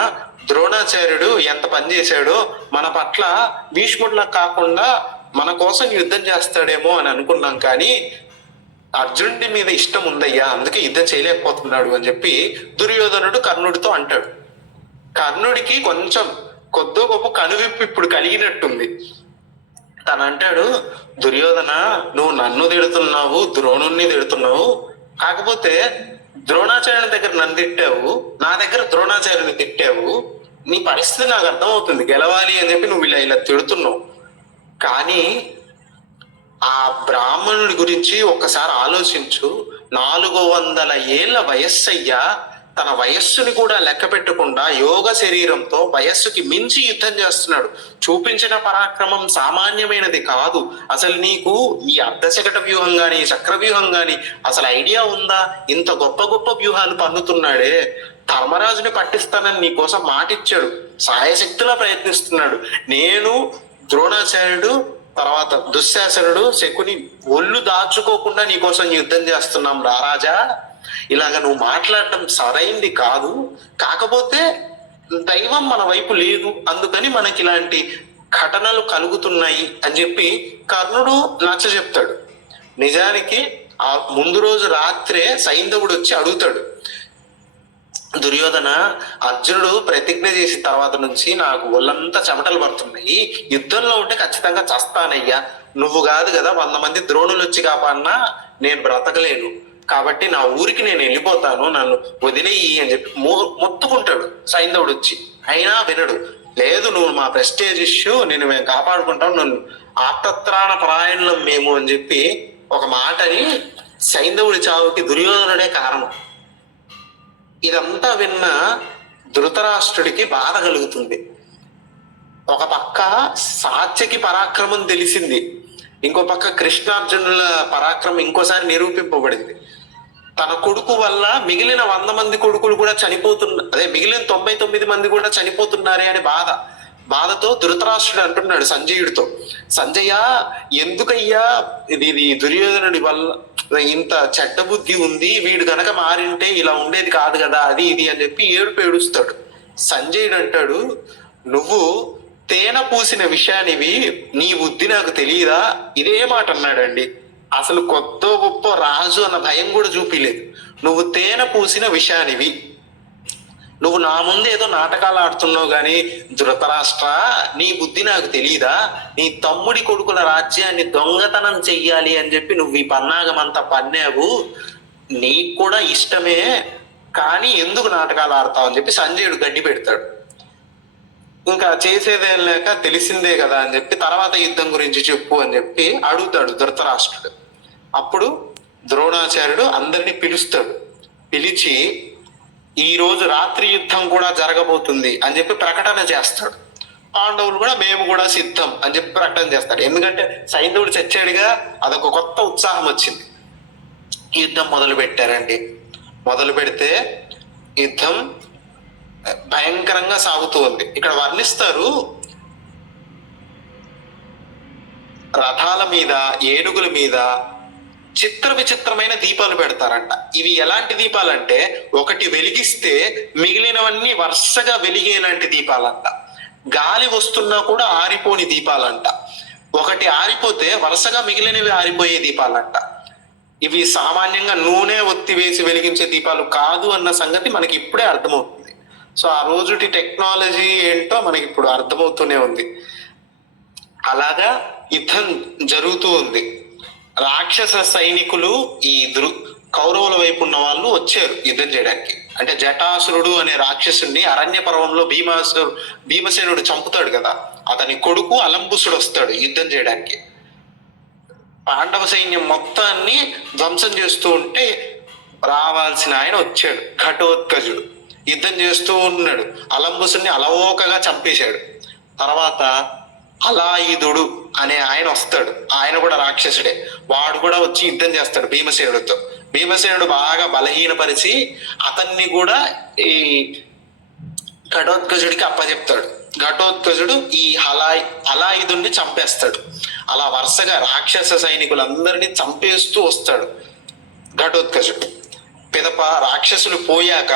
ద్రోణాచార్యుడు ఎంత పని చేశాడో, మన పట్ల భీష్ముడిలా కాకుండా మన కోసం యుద్ధం చేస్తాడేమో అని అనుకున్నాం, కానీ అర్జునుడి మీద ఇష్టం ఉందయ్యా, అందుకే యుద్ధం చేయలేకపోతున్నాడు అని చెప్పి దుర్యోధనుడు కర్ణుడితో అంటాడు. కర్ణుడికి కొంచెం కొద్దో గొప్ప కనువిప్పు ఇప్పుడు కలిగినట్టుంది. తను అంటాడు, దుర్యోధన నువ్వు నన్ను తిడుతున్నావు, ద్రోణుణ్ణి తిడుతున్నావు, కాకపోతే ద్రోణాచార్యుని దగ్గర నన్ను తిట్టావు, నా దగ్గర ద్రోణాచార్యుని తిట్టావు, నీ పరిస్థితి నాకు అర్థమవుతుంది, గెలవాలి అని చెప్పి నువ్వు ఇలా తిడుతున్నావు. కానీ ఆ బ్రాహ్మణుడి గురించి ఒక్కసారి ఆలోచించు. 400 ఏళ్ల వయస్సయ్యా, తన వయస్సుని కూడా లెక్క పెట్టకుండా యోగ శరీరంతో వయస్సుకి మించి యుద్ధం చేస్తున్నాడు. చూపించిన పరాక్రమం సామాన్యమైనది కాదు. అసలు నీకు ఈ అర్ధశకట వ్యూహం గాని చక్ర వ్యూహం గాని అసలు ఐడియా ఉందా? ఇంత గొప్ప గొప్ప వ్యూహాలు పన్నుతున్నాడే. ధర్మరాజుని పట్టిస్తానని నీ కోసం మాటిచ్చాడు, సాయశక్తిలా ప్రయత్నిస్తున్నాడు. నేను, ద్రోణాచార్యుడు, తర్వాత దుశ్శాసనుడు, శకుని ఒళ్ళు దాచుకోకుండా నీ కోసం యుద్ధం చేస్తున్నాం రారాజా. ఇలాగ నువ్వు మాట్లాడటం సరైంది కాదు. కాకపోతే దైవం మన వైపు లేదు, అందుకని మనకి ఇలాంటి ఘటనలు కలుగుతున్నాయి అని చెప్పి కర్ణుడు నచ్చ చెప్తాడు. నిజానికి ఆ ముందు రోజు రాత్రే సైంధవుడు వచ్చి అడుగుతాడు, దుర్యోధన, అర్జునుడు ప్రతిజ్ఞ చేసిన తర్వాత నుంచి నాకు ఒళ్ళంతా చెమటలు పడుతున్నాయి, యుద్ధంలో ఉంటే ఖచ్చితంగా చస్తానయ్యా, నువ్వు కాదు కదా 100 మంది ద్రోణులు వచ్చి కాపాడినా నేను బ్రతకలేను, కాబట్టి నా ఊరికి నేను వెళ్ళిపోతాను, నన్ను వదిలేయి అని చెప్పి మొత్తుకుంటాడు సైంధవుడు వచ్చి. అయినా వినడు. లేదు, నువ్వు మా ప్రెస్టేజ్ ఇష్యూ, నేను మేము కాపాడుకుంటాం, నన్ను ఆప్తత్రాణ పరాయణం మేము అని చెప్పి ఒక మాటని సైంధవుడి చావుకి దుర్యోధనుడే కారణం. ఇదంతా విన్న ధృతరాష్ట్రుడికి బాధ కలుగుతుంది. ఒక పక్క సాత్యకి పరాక్రమం తెలిసింది, ఇంకో పక్క కృష్ణార్జునుల పరాక్రమం ఇంకోసారి నిరూపింపబడింది. తన కొడుకు వల్ల మిగిలిన 100 మంది కొడుకులు కూడా మిగిలిన 99 మంది కూడా చనిపోతున్నారే అని బాధతో ధృతరాష్ట్రుడు అంటున్నాడు సంజయుడితో, సంజయ ఎందుకయ్యా ఇది దుర్యోధనుడి వల్ల ఇంత చెడ్డ బుద్ధి ఉంది, వీడు గనక మారింటే ఇలా ఉండేది కాదు కదా, అది ఇది అని చెప్పి ఏడుస్తాడు. సంజయుడు అంటాడు, నువ్వు తేనె పూసిన విషయానివి, నీ బుద్ధి నాకు తెలియదా? ఇదే మాట అన్నాడండి. అసలు కొత్త గొప్ప రాజు అన్న భయం కూడా చూపిలేదు. నువ్వు తేనె పూసిన విషయానివి, నువ్వు నా ముందు ఏదో నాటకాలు ఆడుతున్నావు గాని ధృతరాష్ట్ర, నీ బుద్ధి నాకు తెలియదా? నీ తమ్ముడి కొడుకుల రాజ్యాన్ని దొంగతనం చెయ్యాలి అని చెప్పి నువ్వు ఈ పన్నాగం అంతా పన్నావు, నీకు కూడా ఇష్టమే, కానీ ఎందుకు నాటకాలు ఆడతావు అని చెప్పి సంజయుడు గడ్డి పెడతాడు. ఇంకా చేసేదేం లేక తెలిసిందే కదా అని చెప్పి తర్వాత యుద్ధం గురించి చెప్పు అని చెప్పి అడుగుతాడు ధృతరాష్ట్రుడు. అప్పుడు ద్రోణాచార్యుడు అందరినీ పిలుస్తాడు. పిలిచి ఈ రోజు రాత్రి యుద్ధం కూడా జరగబోతుంది అని చెప్పి ప్రకటన చేస్తాడు. పాండవులు కూడా మేము కూడా సిద్ధం అని చెప్పి ప్రకటన చేస్తాడు. ఎందుకంటే సైంధవుడు చచ్చాడుగా, అదొక కొత్త ఉత్సాహం వచ్చింది. యుద్ధం మొదలు పెట్టారండి. మొదలు పెడితే యుద్ధం భయంకరంగా సాగుతూ ఉంది. ఇక్కడ వర్ణిస్తారు, రథాల మీద, ఏనుగుల మీద విచిత్రమైన దీపాలు పెడతారంట. ఇవి ఎలాంటి దీపాలంటే ఒకటి వెలిగిస్తే మిగిలినవన్నీ వరుసగా వెలిగేలాంటి దీపాలంట. గాలి వస్తున్నా కూడా ఆరిపోని దీపాలంట. ఒకటి ఆరిపోతే వరుసగా మిగిలినవి ఆరిపోయే దీపాలంట. ఇవి సామాన్యంగా నూనె ఒత్తి వేసి వెలిగించే దీపాలు కాదు అన్న సంగతి మనకి ఇప్పుడే అర్థమవుతుంది. సో ఆ రోజుటి టెక్నాలజీ ఏంటో మనకి ఇప్పుడు అర్థమవుతూనే ఉంది. అలాగా యుద్ధం జరుగుతూ ఉంది. రాక్షస సైనికులు ఈ కౌరవుల వైపు ఉన్న వాళ్ళు వచ్చారు యుద్ధం చేయడానికి. అంటే జటాసురుడు అనే రాక్షసుడిని అరణ్య పర్వంలో భీమసేనుడు చంపుతాడు కదా, అతని కొడుకు అలంబుసుడు వస్తాడు యుద్ధం చేయడానికి. పాండవ సైన్యం మొత్తాన్ని ధ్వంసం చేస్తూ ఉంటే రావాల్సిన ఆయన వచ్చాడు, ఘటోత్కజుడు. యుద్ధం చేస్తూ ఉన్నాడు, అలంబుసుని అలవోకగా చంపేశాడు. తర్వాత అలాయుధుడు అనే ఆయన వస్తాడు, ఆయన కూడా రాక్షసుడే. వాడు కూడా వచ్చి యుద్ధం చేస్తాడు భీమసేనుడితో. భీమసేనుడు బాగా బలహీనపరిచి అతన్ని కూడా ఈ ఘటోత్కజుడికి అప్పచెప్తాడు. ఘటోత్కజుడు ఈ అలాయుధుడిని చంపేస్తాడు. అలా వరుసగా రాక్షస సైనికులందరినీ చంపేస్తూ వస్తాడు ఘటోత్కజుడు. పిదప రాక్షసులు పోయాక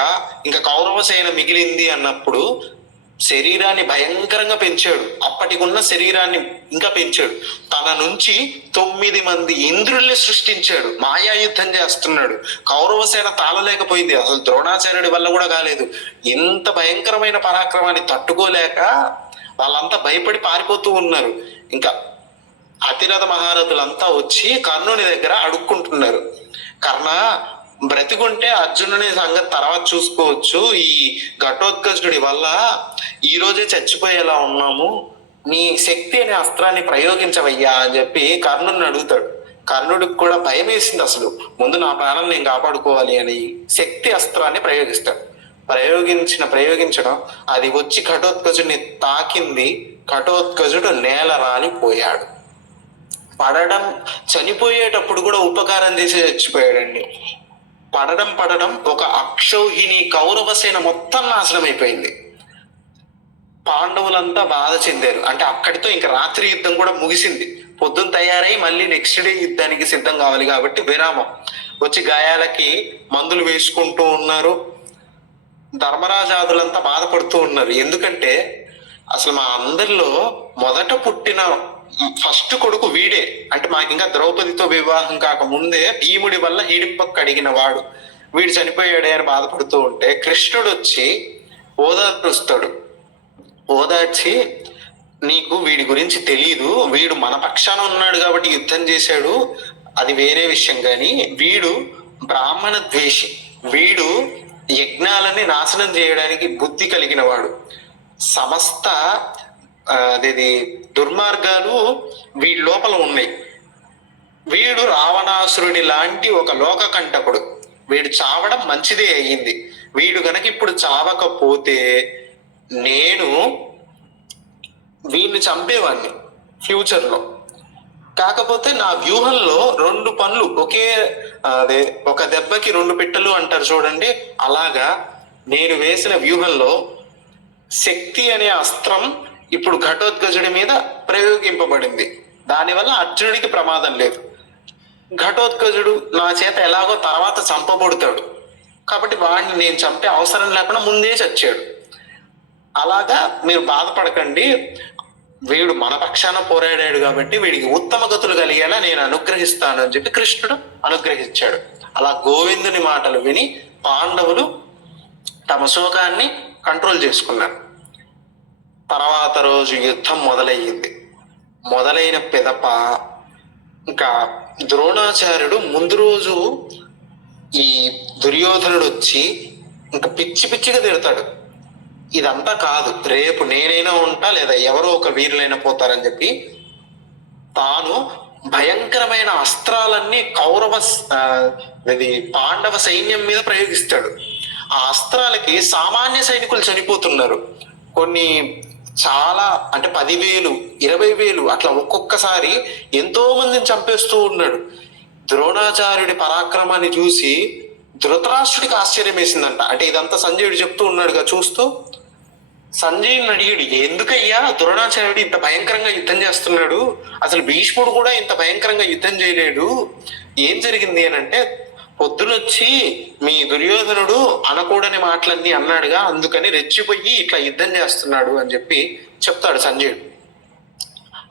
ఇంకా కౌరవ సేన మిగిలింది అన్నప్పుడు శరీరాన్ని భయంకరంగా పెంచాడు. అప్పటికున్న శరీరాన్ని ఇంకా పెంచాడు. తన నుంచి 9 మంది ఇంద్రుల్ని సృష్టించాడు. మాయా యుద్ధం చేస్తున్నాడు. కౌరవసేన తాళలేకపోయింది. అసలు ద్రోణాచార్యుడి వల్ల కూడా కాలేదు. ఇంత భయంకరమైన పరాక్రమాన్ని తట్టుకోలేక వాళ్ళంతా భయపడి పారిపోతూ ఉన్నారు. ఇంకా అతిరథ మహారథులంతా వచ్చి కర్ణుని దగ్గర అడుక్కుంటున్నారు. కర్ణ, బ్రతికుంటే అర్జునుని సంగతి తర్వాత చూసుకోవచ్చు. ఈ ఘటోత్కచుడి వల్ల ఈ రోజే చచ్చిపోయేలా ఉన్నాము. నీ శక్తి అనే అస్త్రాన్ని ప్రయోగించవయ్యా అని చెప్పి కర్ణుని అడుగుతాడు. కర్ణుడికి కూడా భయం వేసింది. అసలు ముందు నా ప్రాణం నేను కాపాడుకోవాలి అని శక్తి అస్త్రాన్ని ప్రయోగిస్తాడు. ప్రయోగించడం అది వచ్చి ఘటోత్కచుడిని తాకింది. ఘటోత్కచుడు నేల రాలిపోయాడు. పడడం, చనిపోయేటప్పుడు కూడా ఉపకారం చేసి చచ్చిపోయాడండి. పడడం ఒక అక్షౌహిణి కౌరవసేన మొత్తం నాశనం అయిపోయింది. పాండవులంతా బాధ చెందారు. అంటే అక్కడితో ఇంకా రాత్రి యుద్ధం కూడా ముగిసింది. పొద్దున్న తయారై మళ్ళీ నెక్స్ట్ డే యుద్ధానికి సిద్ధం కావాలి కాబట్టి విరామం. వచ్చి గాయాలకి మందులు వేసుకుంటూ ఉన్నారు. ధర్మరాజాదులంతా బాధపడుతూ ఉన్నారు. ఎందుకంటే అసలు మా అందరిలో మొదట పుట్టిన ఫస్ట్ కొడుకు వీడే. అంటే మాకు ఇంకా ద్రౌపదితో వివాహం కాకముందే భీముడి వల్ల హిడింపకు అడిగిన వాడు. వీడు చనిపోయాడే అని బాధపడుతూ ఉంటే కృష్ణుడు వచ్చి ఓదార్చుస్తాడు. ఓదార్చి, నీకు వీడి గురించి తెలీదు, వీడు మన పక్షాన ఉన్నాడు కాబట్టి యుద్ధం చేశాడు, అది వేరే విషయం. కానీ వీడు బ్రాహ్మణ ద్వేషి, వీడు యజ్ఞాలని నాశనం చేయడానికి బుద్ధి కలిగిన వాడు. సమస్త అదేది దుర్మార్గాలు వీడి లోపల ఉన్నాయి. వీడు రావణాసురుడి లాంటి ఒక లోక కంటకుడు. వీడు చావడం మంచిదే అయ్యింది. వీడు గనక ఇప్పుడు చావకపోతే నేను వీడిని చంపేవాడిని ఫ్యూచర్లో. కాకపోతే నా వ్యూహంలో 2 పనులు ఒక దెబ్బకి 2 పిట్టలు అంటారు చూడండి. అలాగా నేను వేసిన వ్యూహంలో శక్తి అనే అస్త్రం ఇప్పుడు ఘటోత్కచుడి మీద ప్రయోగింపబడింది. దానివల్ల అర్జునుడికి ప్రమాదం లేదు. ఘటోత్కచుడు నా చేత ఎలాగో తర్వాత చంపబడుతాడు కాబట్టి వాడిని నేను చంపే అవసరం లేకుండా ముందే చచ్చాడు. అలాగా మీరు బాధపడకండి, వీడు మన పక్షాన పోరాడాడు కాబట్టి వీడికి ఉత్తమ గతులు కలిగేలా నేను అనుగ్రహిస్తాను అని చెప్పి కృష్ణుడు అనుగ్రహించాడు. అలా గోవిందుని మాటలు విని పాండవులు తమ శోకాన్ని కంట్రోల్ చేసుకున్నారు. తర్వాత రోజు యుద్ధం మొదలయ్యింది. మొదలైన పిదప ఇంకా ద్రోణాచార్యుడు ముందు రోజు ఈ దుర్యోధనుడు వచ్చి ఇంకా పిచ్చిగా తిడతాడు. ఇదంతా కాదు, రేపు నేనైనా ఉంటా లేదా ఎవరో ఒక వీరులైనా పోతారని చెప్పి తాను భయంకరమైన అస్త్రాలన్నీ పాండవ సైన్యం మీద ప్రయోగిస్తాడు. ఆ అస్త్రాలకి సామాన్య సైనికులు చనిపోతున్నారు. కొన్ని చాలా అంటే 10,000, 20,000 అట్లా ఒక్కొక్కసారి ఎంతో మందిని చంపేస్తూ ఉన్నాడు. ద్రోణాచార్యుడి పరాక్రమాన్ని చూసి ధృతరాష్ట్రుడికి ఆశ్చర్యం వేసిందంట. అంటే ఇదంతా సంజయుడు చెప్తూ ఉన్నాడుగా చూస్తూ. సంజయుడిని అడిగాడు, ఎందుకయ్యా ద్రోణాచార్యుడు ఇంత భయంకరంగా యుద్ధం చేస్తున్నాడు? అసలు భీష్ముడు కూడా ఇంత భయంకరంగా యుద్ధం చేయలేడు, ఏం జరిగింది అని అంటే, పొద్దునొచ్చి మీ దుర్యోధనుడు అనకూడని మాటలన్నీ అన్నాడుగా, అందుకని రెచ్చిపోయి ఇట్లా యుద్ధం చేస్తున్నాడు అని చెప్పి చెప్తాడు సంజయుడు.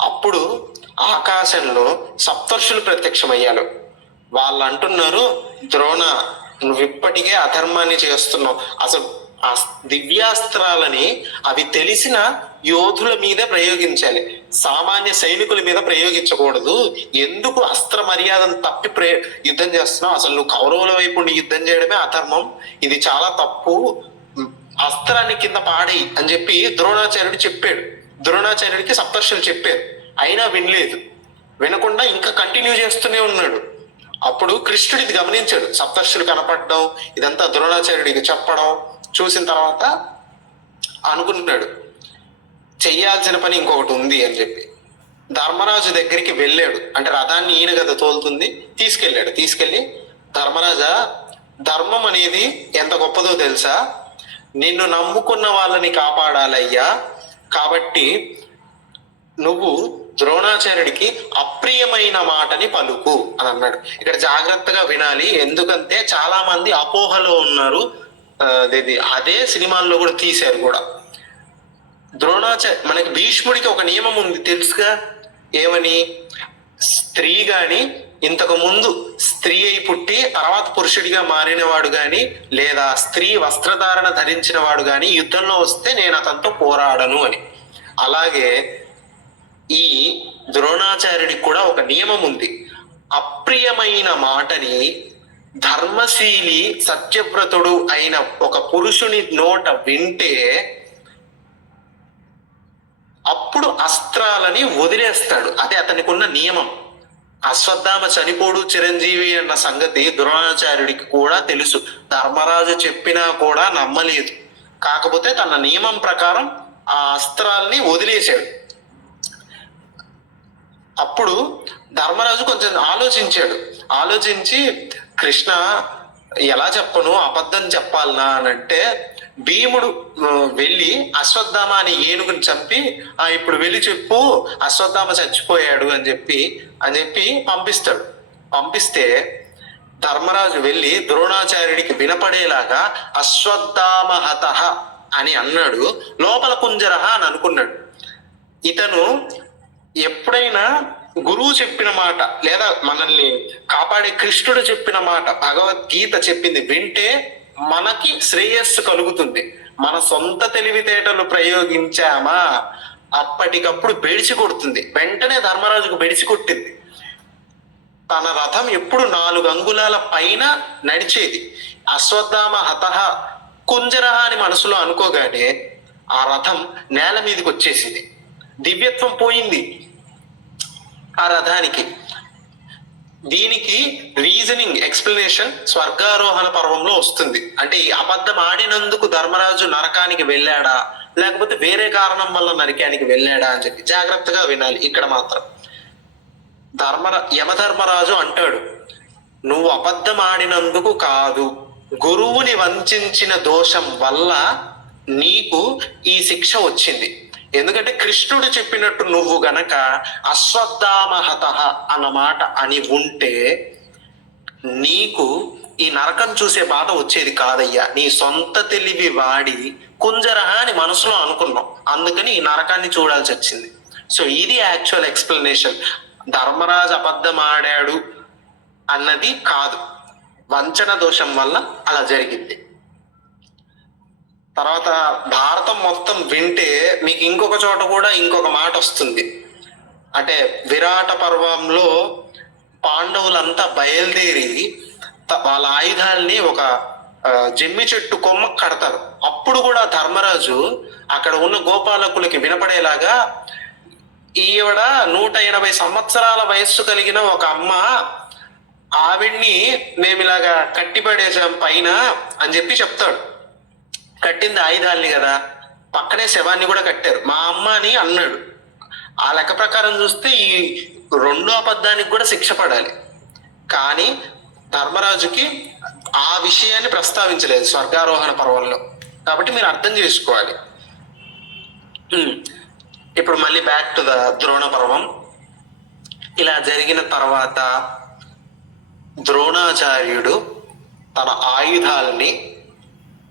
అప్పుడు ఆకాశంలో సప్తర్షులు ప్రత్యక్షమయ్యారు. వాళ్ళు అంటున్నారు, ద్రోణ, నువ్వు ఇప్పటికే అధర్మాన్ని చేస్తున్నావు. అసలు ఆ దివ్యాస్త్రాలని అవి తెలిసిన యోధుల మీద ప్రయోగించాలి, సామాన్య సైనికుల మీద ప్రయోగించకూడదు. ఎందుకు అస్త్ర మర్యాదను తప్పి యుద్ధం చేస్తున్నావు? అసలు నువ్వు కౌరవుల వైపు యుద్ధం చేయడమే అధర్మం, ఇది చాలా తప్పు, అస్త్రాన్ని కింద పాడేయి అని చెప్పి ద్రోణాచార్యుడు చెప్పాడు. ద్రోణాచార్యుడికి సప్తర్షులు చెప్పారు, అయినా వినలేదు. వినకుండా ఇంకా కంటిన్యూ చేస్తూనే ఉన్నాడు. అప్పుడు కృష్ణుడు ఇది గమనించాడు, సప్తర్షులు కనపడడం, ఇదంతా ద్రోణాచార్యుడికి చెప్పడం చూసిన తర్వాత అనుకుంటున్నాడు, చెయ్యాల్సిన పని ఇంకొకటి ఉంది అని చెప్పి ధర్మరాజు దగ్గరికి వెళ్ళాడు. అంటే రథాన్ని ఈయన కదా తోలుతుంది, తీసుకెళ్ళి ధర్మరాజా, ధర్మం అనేది ఎంత గొప్పదో తెలుసా? నిన్ను నమ్ముకున్న వాళ్ళని కాపాడాలయ్యా, కాబట్టి నువ్వు ద్రోణాచార్యుడికి అప్రియమైన మాటని పలుకు అని అన్నాడు. ఇక్కడ జాగ్రత్తగా వినాలి, ఎందుకంటే చాలా మంది అపోహలో ఉన్నారు. అదే సినిమాల్లో కూడా తీశారు కూడా. మనకి భీష్ముడికి ఒక నియమం ఉంది తెలుసుగా, ఏమని? స్త్రీ గాని, ఇంతకు ముందు స్త్రీ అయి పుట్టి తర్వాత పురుషుడిగా మారిన వాడు గాని, లేదా స్త్రీ వస్త్రధారణ ధరించిన వాడు గాని యుద్ధంలో వస్తే నేను అతనితో పోరాడను అని. అలాగే ఈ ద్రోణాచార్యుడికి కూడా ఒక నియమం ఉంది. అప్రియమైన మాటని ధర్మశీలి సత్యవ్రతుడు అయిన ఒక పురుషుని నోట వింటే అప్పుడు అస్త్రాలని వదిలేస్తాడు. అదే అతనికి ఉన్న నియమం. అశ్వత్థామ చనిపోడు చిరంజీవి అన్న సంగతి ద్రోణాచార్యుడికి కూడా తెలుసు. ధర్మరాజు చెప్పినా కూడా నమ్మలేదు. కాకపోతే తన నియమం ప్రకారం ఆ అస్త్రాల్ని వదిలేశాడు. అప్పుడు ధర్మరాజు కొంచెం ఆలోచించి కృష్ణ ఎలా చెప్పను, అబద్ధం చెప్పాలనా అని అంటే, భీముడు వెళ్ళి అశ్వత్థామ అని ఏనుగుని చంపి ఇప్పుడు వెళ్ళి చెప్పు అశ్వత్థామ చచ్చిపోయాడు అని చెప్పి పంపిస్తాడు. పంపిస్తే ధర్మరాజు వెళ్ళి ద్రోణాచార్యుడికి వినపడేలాగా అశ్వత్థామ హతః అని అన్నాడు. లోపల కుంజరహ అని అనుకున్నాడు. ఇతను ఎప్పుడైనా గురువు చెప్పిన మాట లేదా మనల్ని కాపాడే కృష్ణుడు చెప్పిన మాట, భగవద్గీత చెప్పింది వింటే మనకి శ్రేయస్సు కలుగుతుంది. మన సొంత తెలివితేటలు ప్రయోగించామా అప్పటికప్పుడు బెడిసి కొడుతుంది. వెంటనే ధర్మరాజుకు బెడిసి కొట్టింది. తన రథం ఎప్పుడు 4 అంగుళాల పైన నడిచేది. అశ్వత్థామ హతః కుంజరహ అని మనసులో అనుకోగానే ఆ రథం నేల మీదకి వచ్చేసింది. దివ్యత్వం పోయింది ఆ రథానికి. దీనికి రీజనింగ్ ఎక్స్ప్లెనేషన్ స్వర్గారోహణ పర్వంలో వస్తుంది. అంటే ఈ అబద్ధం ఆడినందుకు ధర్మరాజు నరకానికి వెళ్ళాడా, లేకపోతే వేరే కారణం వల్ల నరకానికి వెళ్ళాడా అని చెప్పి జాగ్రత్తగా వినాలి. ఇక్కడ మాత్రం యమధర్మరాజు అంటాడు, నువ్వు అబద్ధం ఆడినందుకు కాదు, గురువుని వంచిన దోషం వల్ల నీకు ఈ శిక్ష వచ్చింది. ఎందుకంటే కృష్ణుడు చెప్పినట్టు నువ్వు గనక అశ్వత్థామ హతః అన్న మాట అని ఉంటే నీకు ఈ నరకం చూసే బాధ వచ్చేది కాదయ్యా. నీ సొంత తెలివి వాడి కుంజరహ అని మనసులో అనుకున్నావు, అందుకని ఈ నరకాన్ని చూడాల్సి వచ్చింది. సో ఇది యాక్చువల్ ఎక్స్ప్లెనేషన్. ధర్మరాజు అబద్ధం ఆడాడు అన్నది కాదు, వంచన దోషం వల్ల అలా జరిగింది. తర్వాత భారతం మొత్తం వింటే మీకు ఇంకొక చోట కూడా ఇంకొక మాట వస్తుంది. అంటే విరాట పర్వంలో పాండవులంతా బయలుదేరి వాళ్ళ ఆయుధాలని ఒక జమ్మి చెట్టు కొమ్మ కడతారు. అప్పుడు కూడా ధర్మరాజు అక్కడ ఉన్న గోపాలకులకి వినపడేలాగా, ఈవిడ 180 సంవత్సరాల వయస్సు కలిగిన ఒక అమ్మ, ఆవిడ్ని మేమిలాగా కట్టిపడేసాం పైన అని చెప్పి చెప్తాడు. కట్టింది ఆయుధాలని కదా, పక్కనే శవాన్ని కూడా కట్టారు. మా అమ్మ అని అన్నాడు. ఆ లెక్క ప్రకారం చూస్తే ఈ 2వ అబద్ధానికి కూడా శిక్ష పడాలి. కానీ ధర్మరాజుకి ఆ విషయాన్ని ప్రస్తావించలేదు స్వర్గారోహణ పర్వంలో. కాబట్టి మీరు అర్థం చేసుకోవాలి. ఇప్పుడు మళ్ళీ బ్యాక్ టు ద ద్రోణ పర్వం. ఇలా జరిగిన తర్వాత ద్రోణాచార్యుడు తన ఆయుధాలని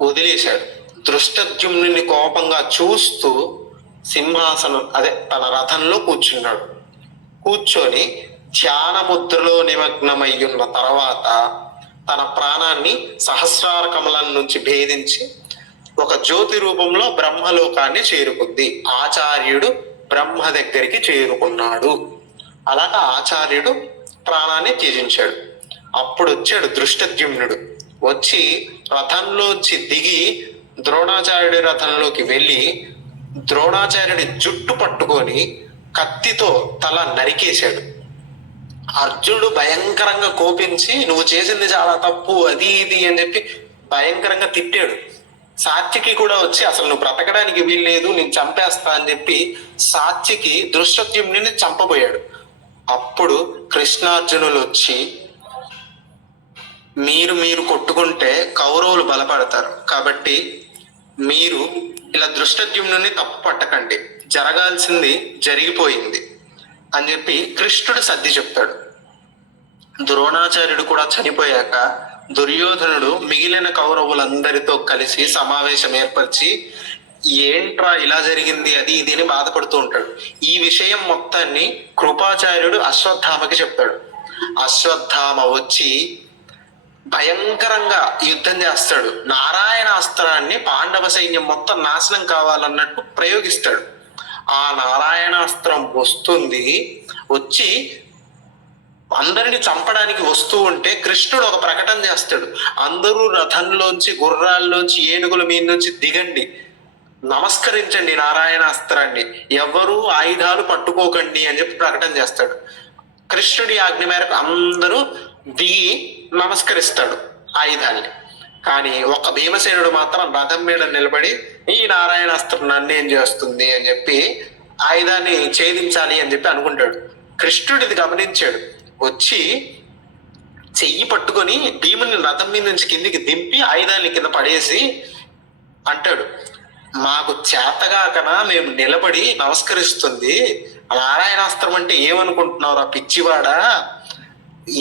వదిలేశాడు. దృష్టద్యుమ్నుని కోపంగా చూస్తూ సింహాసనం తన రథంలో కూర్చున్నాడు. కూర్చొని ధ్యాన ముద్రలో నిమగ్నమయ్యున్న తర్వాత తన ప్రాణాన్ని సహస్రార కమలం నుంచి భేదించి ఒక జ్యోతి రూపంలో బ్రహ్మలోకాన్ని చేరుకుంది. ఆచార్యుడు బ్రహ్మ దగ్గరికి చేరుకున్నాడు. అలాగా ఆచార్యుడు ప్రాణాన్ని త్యజించాడు. అప్పుడు వచ్చాడు దృష్టద్యుమ్నుడు. వచ్చి రథంలోంచి దిగి ద్రోణాచార్యుడి రథంలోకి వెళ్ళి ద్రోణాచార్యుడి జుట్టు పట్టుకొని కత్తితో తల నరికేశాడు. అర్జునుడు భయంకరంగా కోపించి నువ్వు చేసింది చాలా తప్పు, అది ఇది అని చెప్పి భయంకరంగా తిట్టాడు. సాత్యకి కూడా వచ్చి అసలు నువ్వు బ్రతకడానికి వీల్లేదు, నేను చంపేస్తా అని చెప్పి సాత్యకి దృష్టద్యుమ్నుని చంపబోయాడు. అప్పుడు కృష్ణార్జునులు వచ్చి, మీరు కొట్టుకుంటే కౌరవులు బలపడతారు, కాబట్టి మీరు ఇలా దృష్టద్యుమ్నుని తప్పు పట్టకండి, జరగాల్సింది జరిగిపోయింది అని చెప్పి కృష్ణుడు సర్ది చెప్తాడు. ద్రోణాచార్యుడు కూడా చనిపోయాక దుర్యోధనుడు మిగిలిన కౌరవులందరితో కలిసి సమావేశం ఏర్పరిచి ఏంట్రా ఇలా జరిగింది అది ఇది అని బాధపడుతూ ఉంటాడు. ఈ విషయం మొత్తాన్ని కృపాచార్యుడు అశ్వత్థామకి చెప్తాడు. అశ్వత్థామ వచ్చి భయంకరంగా యుద్ధం చేస్తాడు. నారాయణాస్త్రాన్ని పాండవ సైన్యం మొత్తం నాశనం కావాలన్నట్టు ప్రయోగిస్తాడు. ఆ నారాయణాస్త్రం వస్తుంది, వచ్చి అందరిని చంపడానికి వస్తూ ఉంటే కృష్ణుడు ఒక ప్రకటన చేస్తాడు. అందరూ రథంలోంచి, గుర్రాల్లోంచి, ఏనుగుల మీద నుంచి దిగండి, నమస్కరించండి నారాయణాస్త్రాన్ని, ఎవరు ఆయుధాలు పట్టుకోకండి అని చెప్పి ప్రకటన చేస్తాడు. కృష్ణుడి ఆజ్ఞ మేరకు అందరూ దిగి నమస్కరిస్తాడు ఆయుధాల్ని. కానీ ఒక భీమసేనుడు మాత్రం రథం మీద నిలబడి ఈ నారాయణాస్త్రం నన్నేం చేస్తుంది అని చెప్పి ఆయుధాన్ని ఛేదించాలి అని చెప్పి అనుకుంటాడు. కృష్ణుడు ఇది గమనించాడు. వచ్చి చెయ్యి పట్టుకొని భీముని రథం మీద నుంచి కిందికి దింపి ఆయుధాన్ని కింద పడేసి అంటాడు, మాకు చేతగాకనా మేము నిలబడి నమస్కరిస్తుంది, నారాయణాస్త్రం అంటే ఏమనుకుంటున్నావురా పిచ్చివాడా,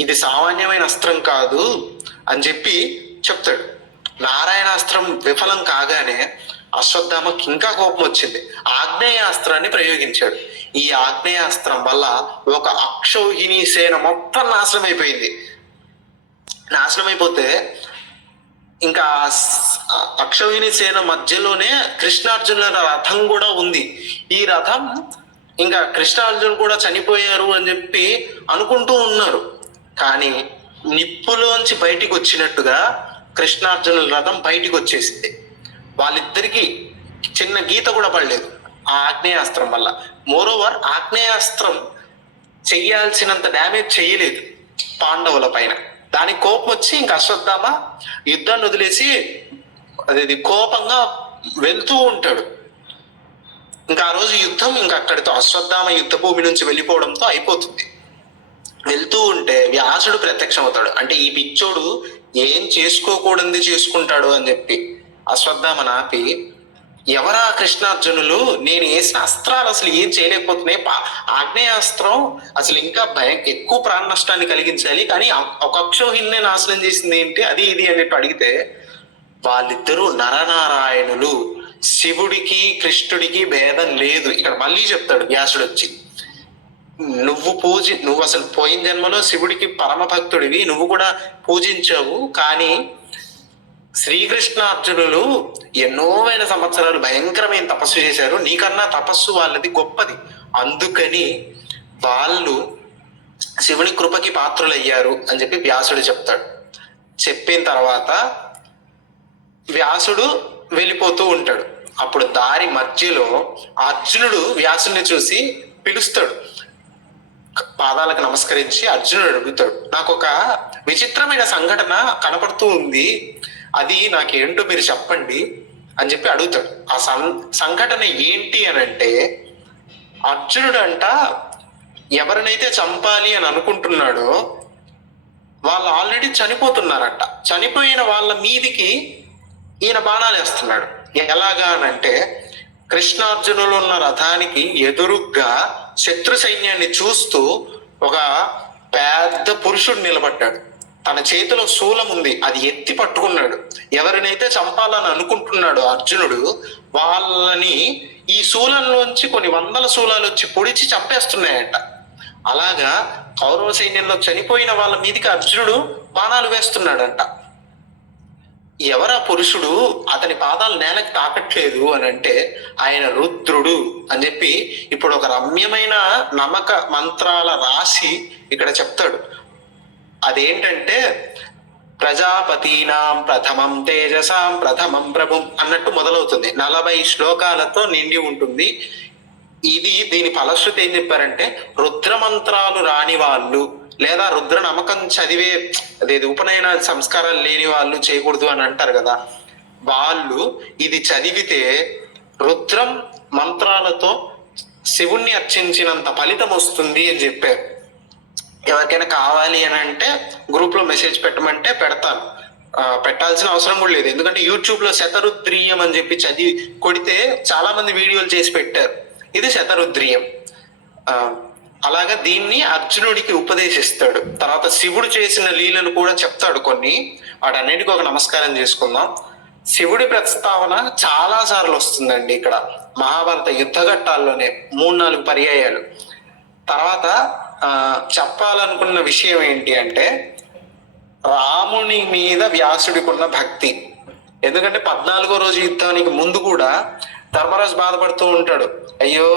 ఇది సామాన్యమైన అస్త్రం కాదు అని చెప్పి చెప్తాడు. నారాయణాస్త్రం విఫలం కాగానే అశ్వత్థామకి ఇంకా కోపం వచ్చింది. ఆగ్నేయాస్త్రాన్ని ప్రయోగించాడు. ఈ ఆగ్నేయాస్త్రం వల్ల ఒక అక్షౌహిణి సేన మొత్తం నాశనం అయిపోయింది. నాశనం అయిపోతే ఇంకా అక్షౌహిణి సేన మధ్యలోనే కృష్ణార్జునుల రథం కూడా ఉంది. ఈ రథం ఇంకా కృష్ణార్జునులు కూడా చనిపోయారు అని చెప్పి అనుకుంటూ ఉన్నారు. కానీ నిప్పులోంచి బయటికి వచ్చినట్టుగా కృష్ణార్జునుల రథం బయటికి వచ్చేసింది. వాళ్ళిద్దరికి చిన్న గీత కూడా పడలేదు ఆ ఆగ్నేయాస్త్రం వల్ల. మోరోవర్ ఆగ్నేయాస్త్రం చెయ్యాల్సినంత డ్యామేజ్ చేయలేదు పాండవుల పైన. దానికి కోపం వచ్చి ఇంకా అశ్వత్థామ యుద్ధాన్ని వదిలేసి అది కోపంగా వెళ్తూ ఉంటాడు. ఇంకా ఆ రోజు యుద్ధం ఇంకా అక్కడితో అశ్వత్థామ యుద్ధ భూమి నుంచి వెళ్ళిపోవడంతో అయిపోతుంది. వెళ్తూ ఉంటే వ్యాసుడు ప్రత్యక్షం అవుతాడు. అంటే ఈ పిచ్చోడు ఏం చేసుకోకూడదు చేసుకుంటాడు అని చెప్పి అశ్వత్థామ నాపి, ఎవరా కృష్ణార్జునులు, నేను వేసిన అస్త్రాలు అసలు ఏం చేయలేకపోతున్నాయి, ఆగ్నేయాస్త్రం అసలు ఇంకా ఎక్కువ ప్రాణ నష్టాన్ని కలిగించాలి, కానీ ఒక అక్షోహిణ్ణి నాశనం చేసింది ఏంటి, అది ఇది అన్నట్టు అడిగితే వాళ్ళిద్దరూ నరనారాయణులు, శివుడికి కృష్ణుడికి భేదం లేదు. ఇక్కడ మళ్ళీ చెప్తాడు వ్యాసుడు వచ్చి, నువ్వు అసలు పోయిన జన్మలో శివుడికి పరమ భక్తుడివి, నువ్వు కూడా పూజించావు, కానీ శ్రీకృష్ణార్జునులు ఎన్నో వేల సంవత్సరాలు భయంకరమైన తపస్సు చేశారు, నీకన్నా తపస్సు వాళ్ళది గొప్పది, అందుకని వాళ్ళు శివుని కృపకి పాత్రులయ్యారు అని చెప్పి వ్యాసుడు చెప్తాడు. చెప్పిన తర్వాత వ్యాసుడు వెళ్ళిపోతూ ఉంటాడు. అప్పుడు దారి మధ్యలో అర్జునుడు వ్యాసుని చూసి పిలుస్తాడు. పాదాలకు నమస్కరించి అర్జునుడు అడుగుతాడు, నాకు ఒక విచిత్రమైన సంఘటన కనపడుతూ ఉంది, అది నాకేంటో మీరు చెప్పండి అని చెప్పి అడుగుతాడు. ఆ సంఘటన ఏంటి అని అంటే, అర్జునుడు అంట ఎవరినైతే చంపాలి అని అనుకుంటున్నాడో వాళ్ళు ఆల్రెడీ చనిపోతున్నారంట. చనిపోయిన వాళ్ళ మీదికి ఈయన బాణాలు వేస్తున్నాడు. ఎలాగా అనంటే, కృష్ణార్జునులు ఉన్న రథానికి ఎదురుగ్గా శత్రు సైన్యాన్ని చూస్తూ ఒక పెద్ద పురుషుడు నిలబడ్డాడు. తన చేతిలో శూలం ఉంది, అది ఎత్తి పట్టుకున్నాడు. ఎవరినైతే చంపాలని అనుకుంటున్నాడో అర్జునుడు, వాళ్ళని ఈ శూలంలోంచి కొన్ని వందల శూలాలు వచ్చి పొడిచి చంపేస్తున్నాయంట. అలాగా కౌరవ సైన్యంలో చనిపోయిన వాళ్ళ మీదకి అర్జునుడు బాణాలు వేస్తున్నాడంట. ఎవరా పురుషుడు, అతని పాదాలు నేలకు తాకట్లేదు అని అంటే ఆయన రుద్రుడు అని చెప్పి ఇప్పుడు ఒక రమ్యమైన నమ్మక మంత్రాల రాసి ఇక్కడ చెప్తాడు. అదేంటంటే, ప్రజాపతీనాం ప్రథమం తేజసాం ప్రథమం ప్రభుం అన్నట్టు మొదలవుతుంది. 40 శ్లోకాలతో నిండి ఉంటుంది. దీని ఫలశ్రుతి ఏం చెప్పారంటే, రుద్రమంత్రాలు రాని వాళ్ళు లేదా రుద్ర నమ్మకం చదివే అదేది ఉపనయన సంస్కారాలు లేని వాళ్ళు చేయకూడదు అని అంటారు కదా, వాళ్ళు ఇది చదివితే రుద్రం మంత్రాలతో శివుణ్ణి అర్చించినంత ఫలితం వస్తుంది అని చెప్పారు. ఎవరికైనా కావాలి అని అంటే గ్రూప్ లో మెసేజ్ పెట్టమంటే పెడతాను. పెట్టాల్సిన అవసరం కూడా లేదు, ఎందుకంటే యూట్యూబ్ లో శతరుద్రీయం అని చెప్పి చదివి కొడితే చాలా మంది వీడియోలు చేసి పెట్టారు. ఇది శతరుద్రీయం. అలాగా దీన్ని అర్జునుడికి ఉపదేశిస్తాడు. తర్వాత శివుడు చేసిన లీలలు కూడా చెప్తాడు కొన్ని. వాటన్నిటికీ ఒక నమస్కారం చేసుకుందాం. శివుడి ప్రస్తావన చాలా సార్లు వస్తుందండి ఇక్కడ మహాభారత యుద్ధ ఘట్టాల్లోనే 3-4 పర్యాయాలు. తర్వాత చెప్పాలనుకున్న విషయం ఏంటి అంటే రాముని మీద వ్యాసుడికి ఉన్న భక్తి. ఎందుకంటే 14వ రోజు యుద్ధానికి ముందు కూడా ధర్మరాజు బాధపడుతూ ఉంటాడు, అయ్యో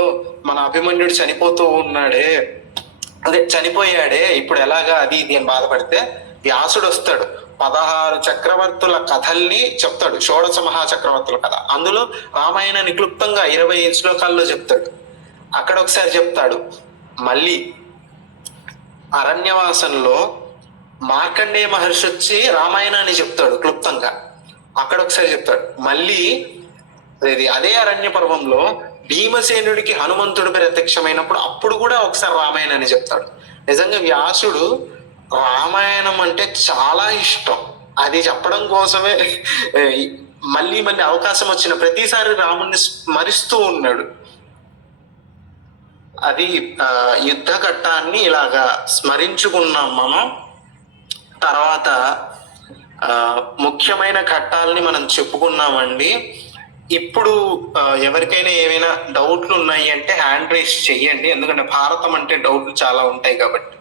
మన అభిమన్యుడు చనిపోతూ ఉన్నాడే, అదే చనిపోయాడే, ఇప్పుడు ఎలాగా అది ఇది అని బాధపడితే వ్యాసుడు వస్తాడు, 16 చక్రవర్తుల కథల్ని చెప్తాడు, షోడశ మహాచక్రవర్తుల కథ. అందులో రామాయణాన్ని క్లుప్తంగా 25 శ్లోకాల్లో చెప్తాడు. అక్కడ ఒకసారి చెప్తాడు, మళ్ళీ అరణ్యవాసంలో మార్కండేయ మహర్షి వచ్చి రామాయణాన్ని చెప్తాడు క్లుప్తంగా, అక్కడ ఒకసారి చెప్తాడు. మళ్ళీ అదే అరణ్య పర్వంలో భీమసేనుడికి హనుమంతుడు ప్రత్యక్షమైనప్పుడు అప్పుడు కూడా ఒకసారి రామాయణాన్ని చెప్తాడు. నిజంగా వ్యాసుడు రామాయణం అంటే చాలా ఇష్టం. అది చెప్పడం కోసమే మళ్ళీ మళ్ళీ అవకాశం వచ్చిన ప్రతిసారి రాముణ్ణి స్మరిస్తూ ఉన్నాడు. అది యుద్ధ ఘట్టాన్ని ఇలాగా స్మరించుకున్నాం మనం. తర్వాత ముఖ్యమైన ఘట్టాలని మనం చెప్పుకున్నామండి. ఇప్పుడు ఎవరికైనా ఏమైనా డౌట్లు ఉన్నాయి అంటే హ్యాండ్ రైజ్ చెయ్యండి, ఎందుకంటే భారతం అంటే డౌట్లు చాలా ఉంటాయి కాబట్టి.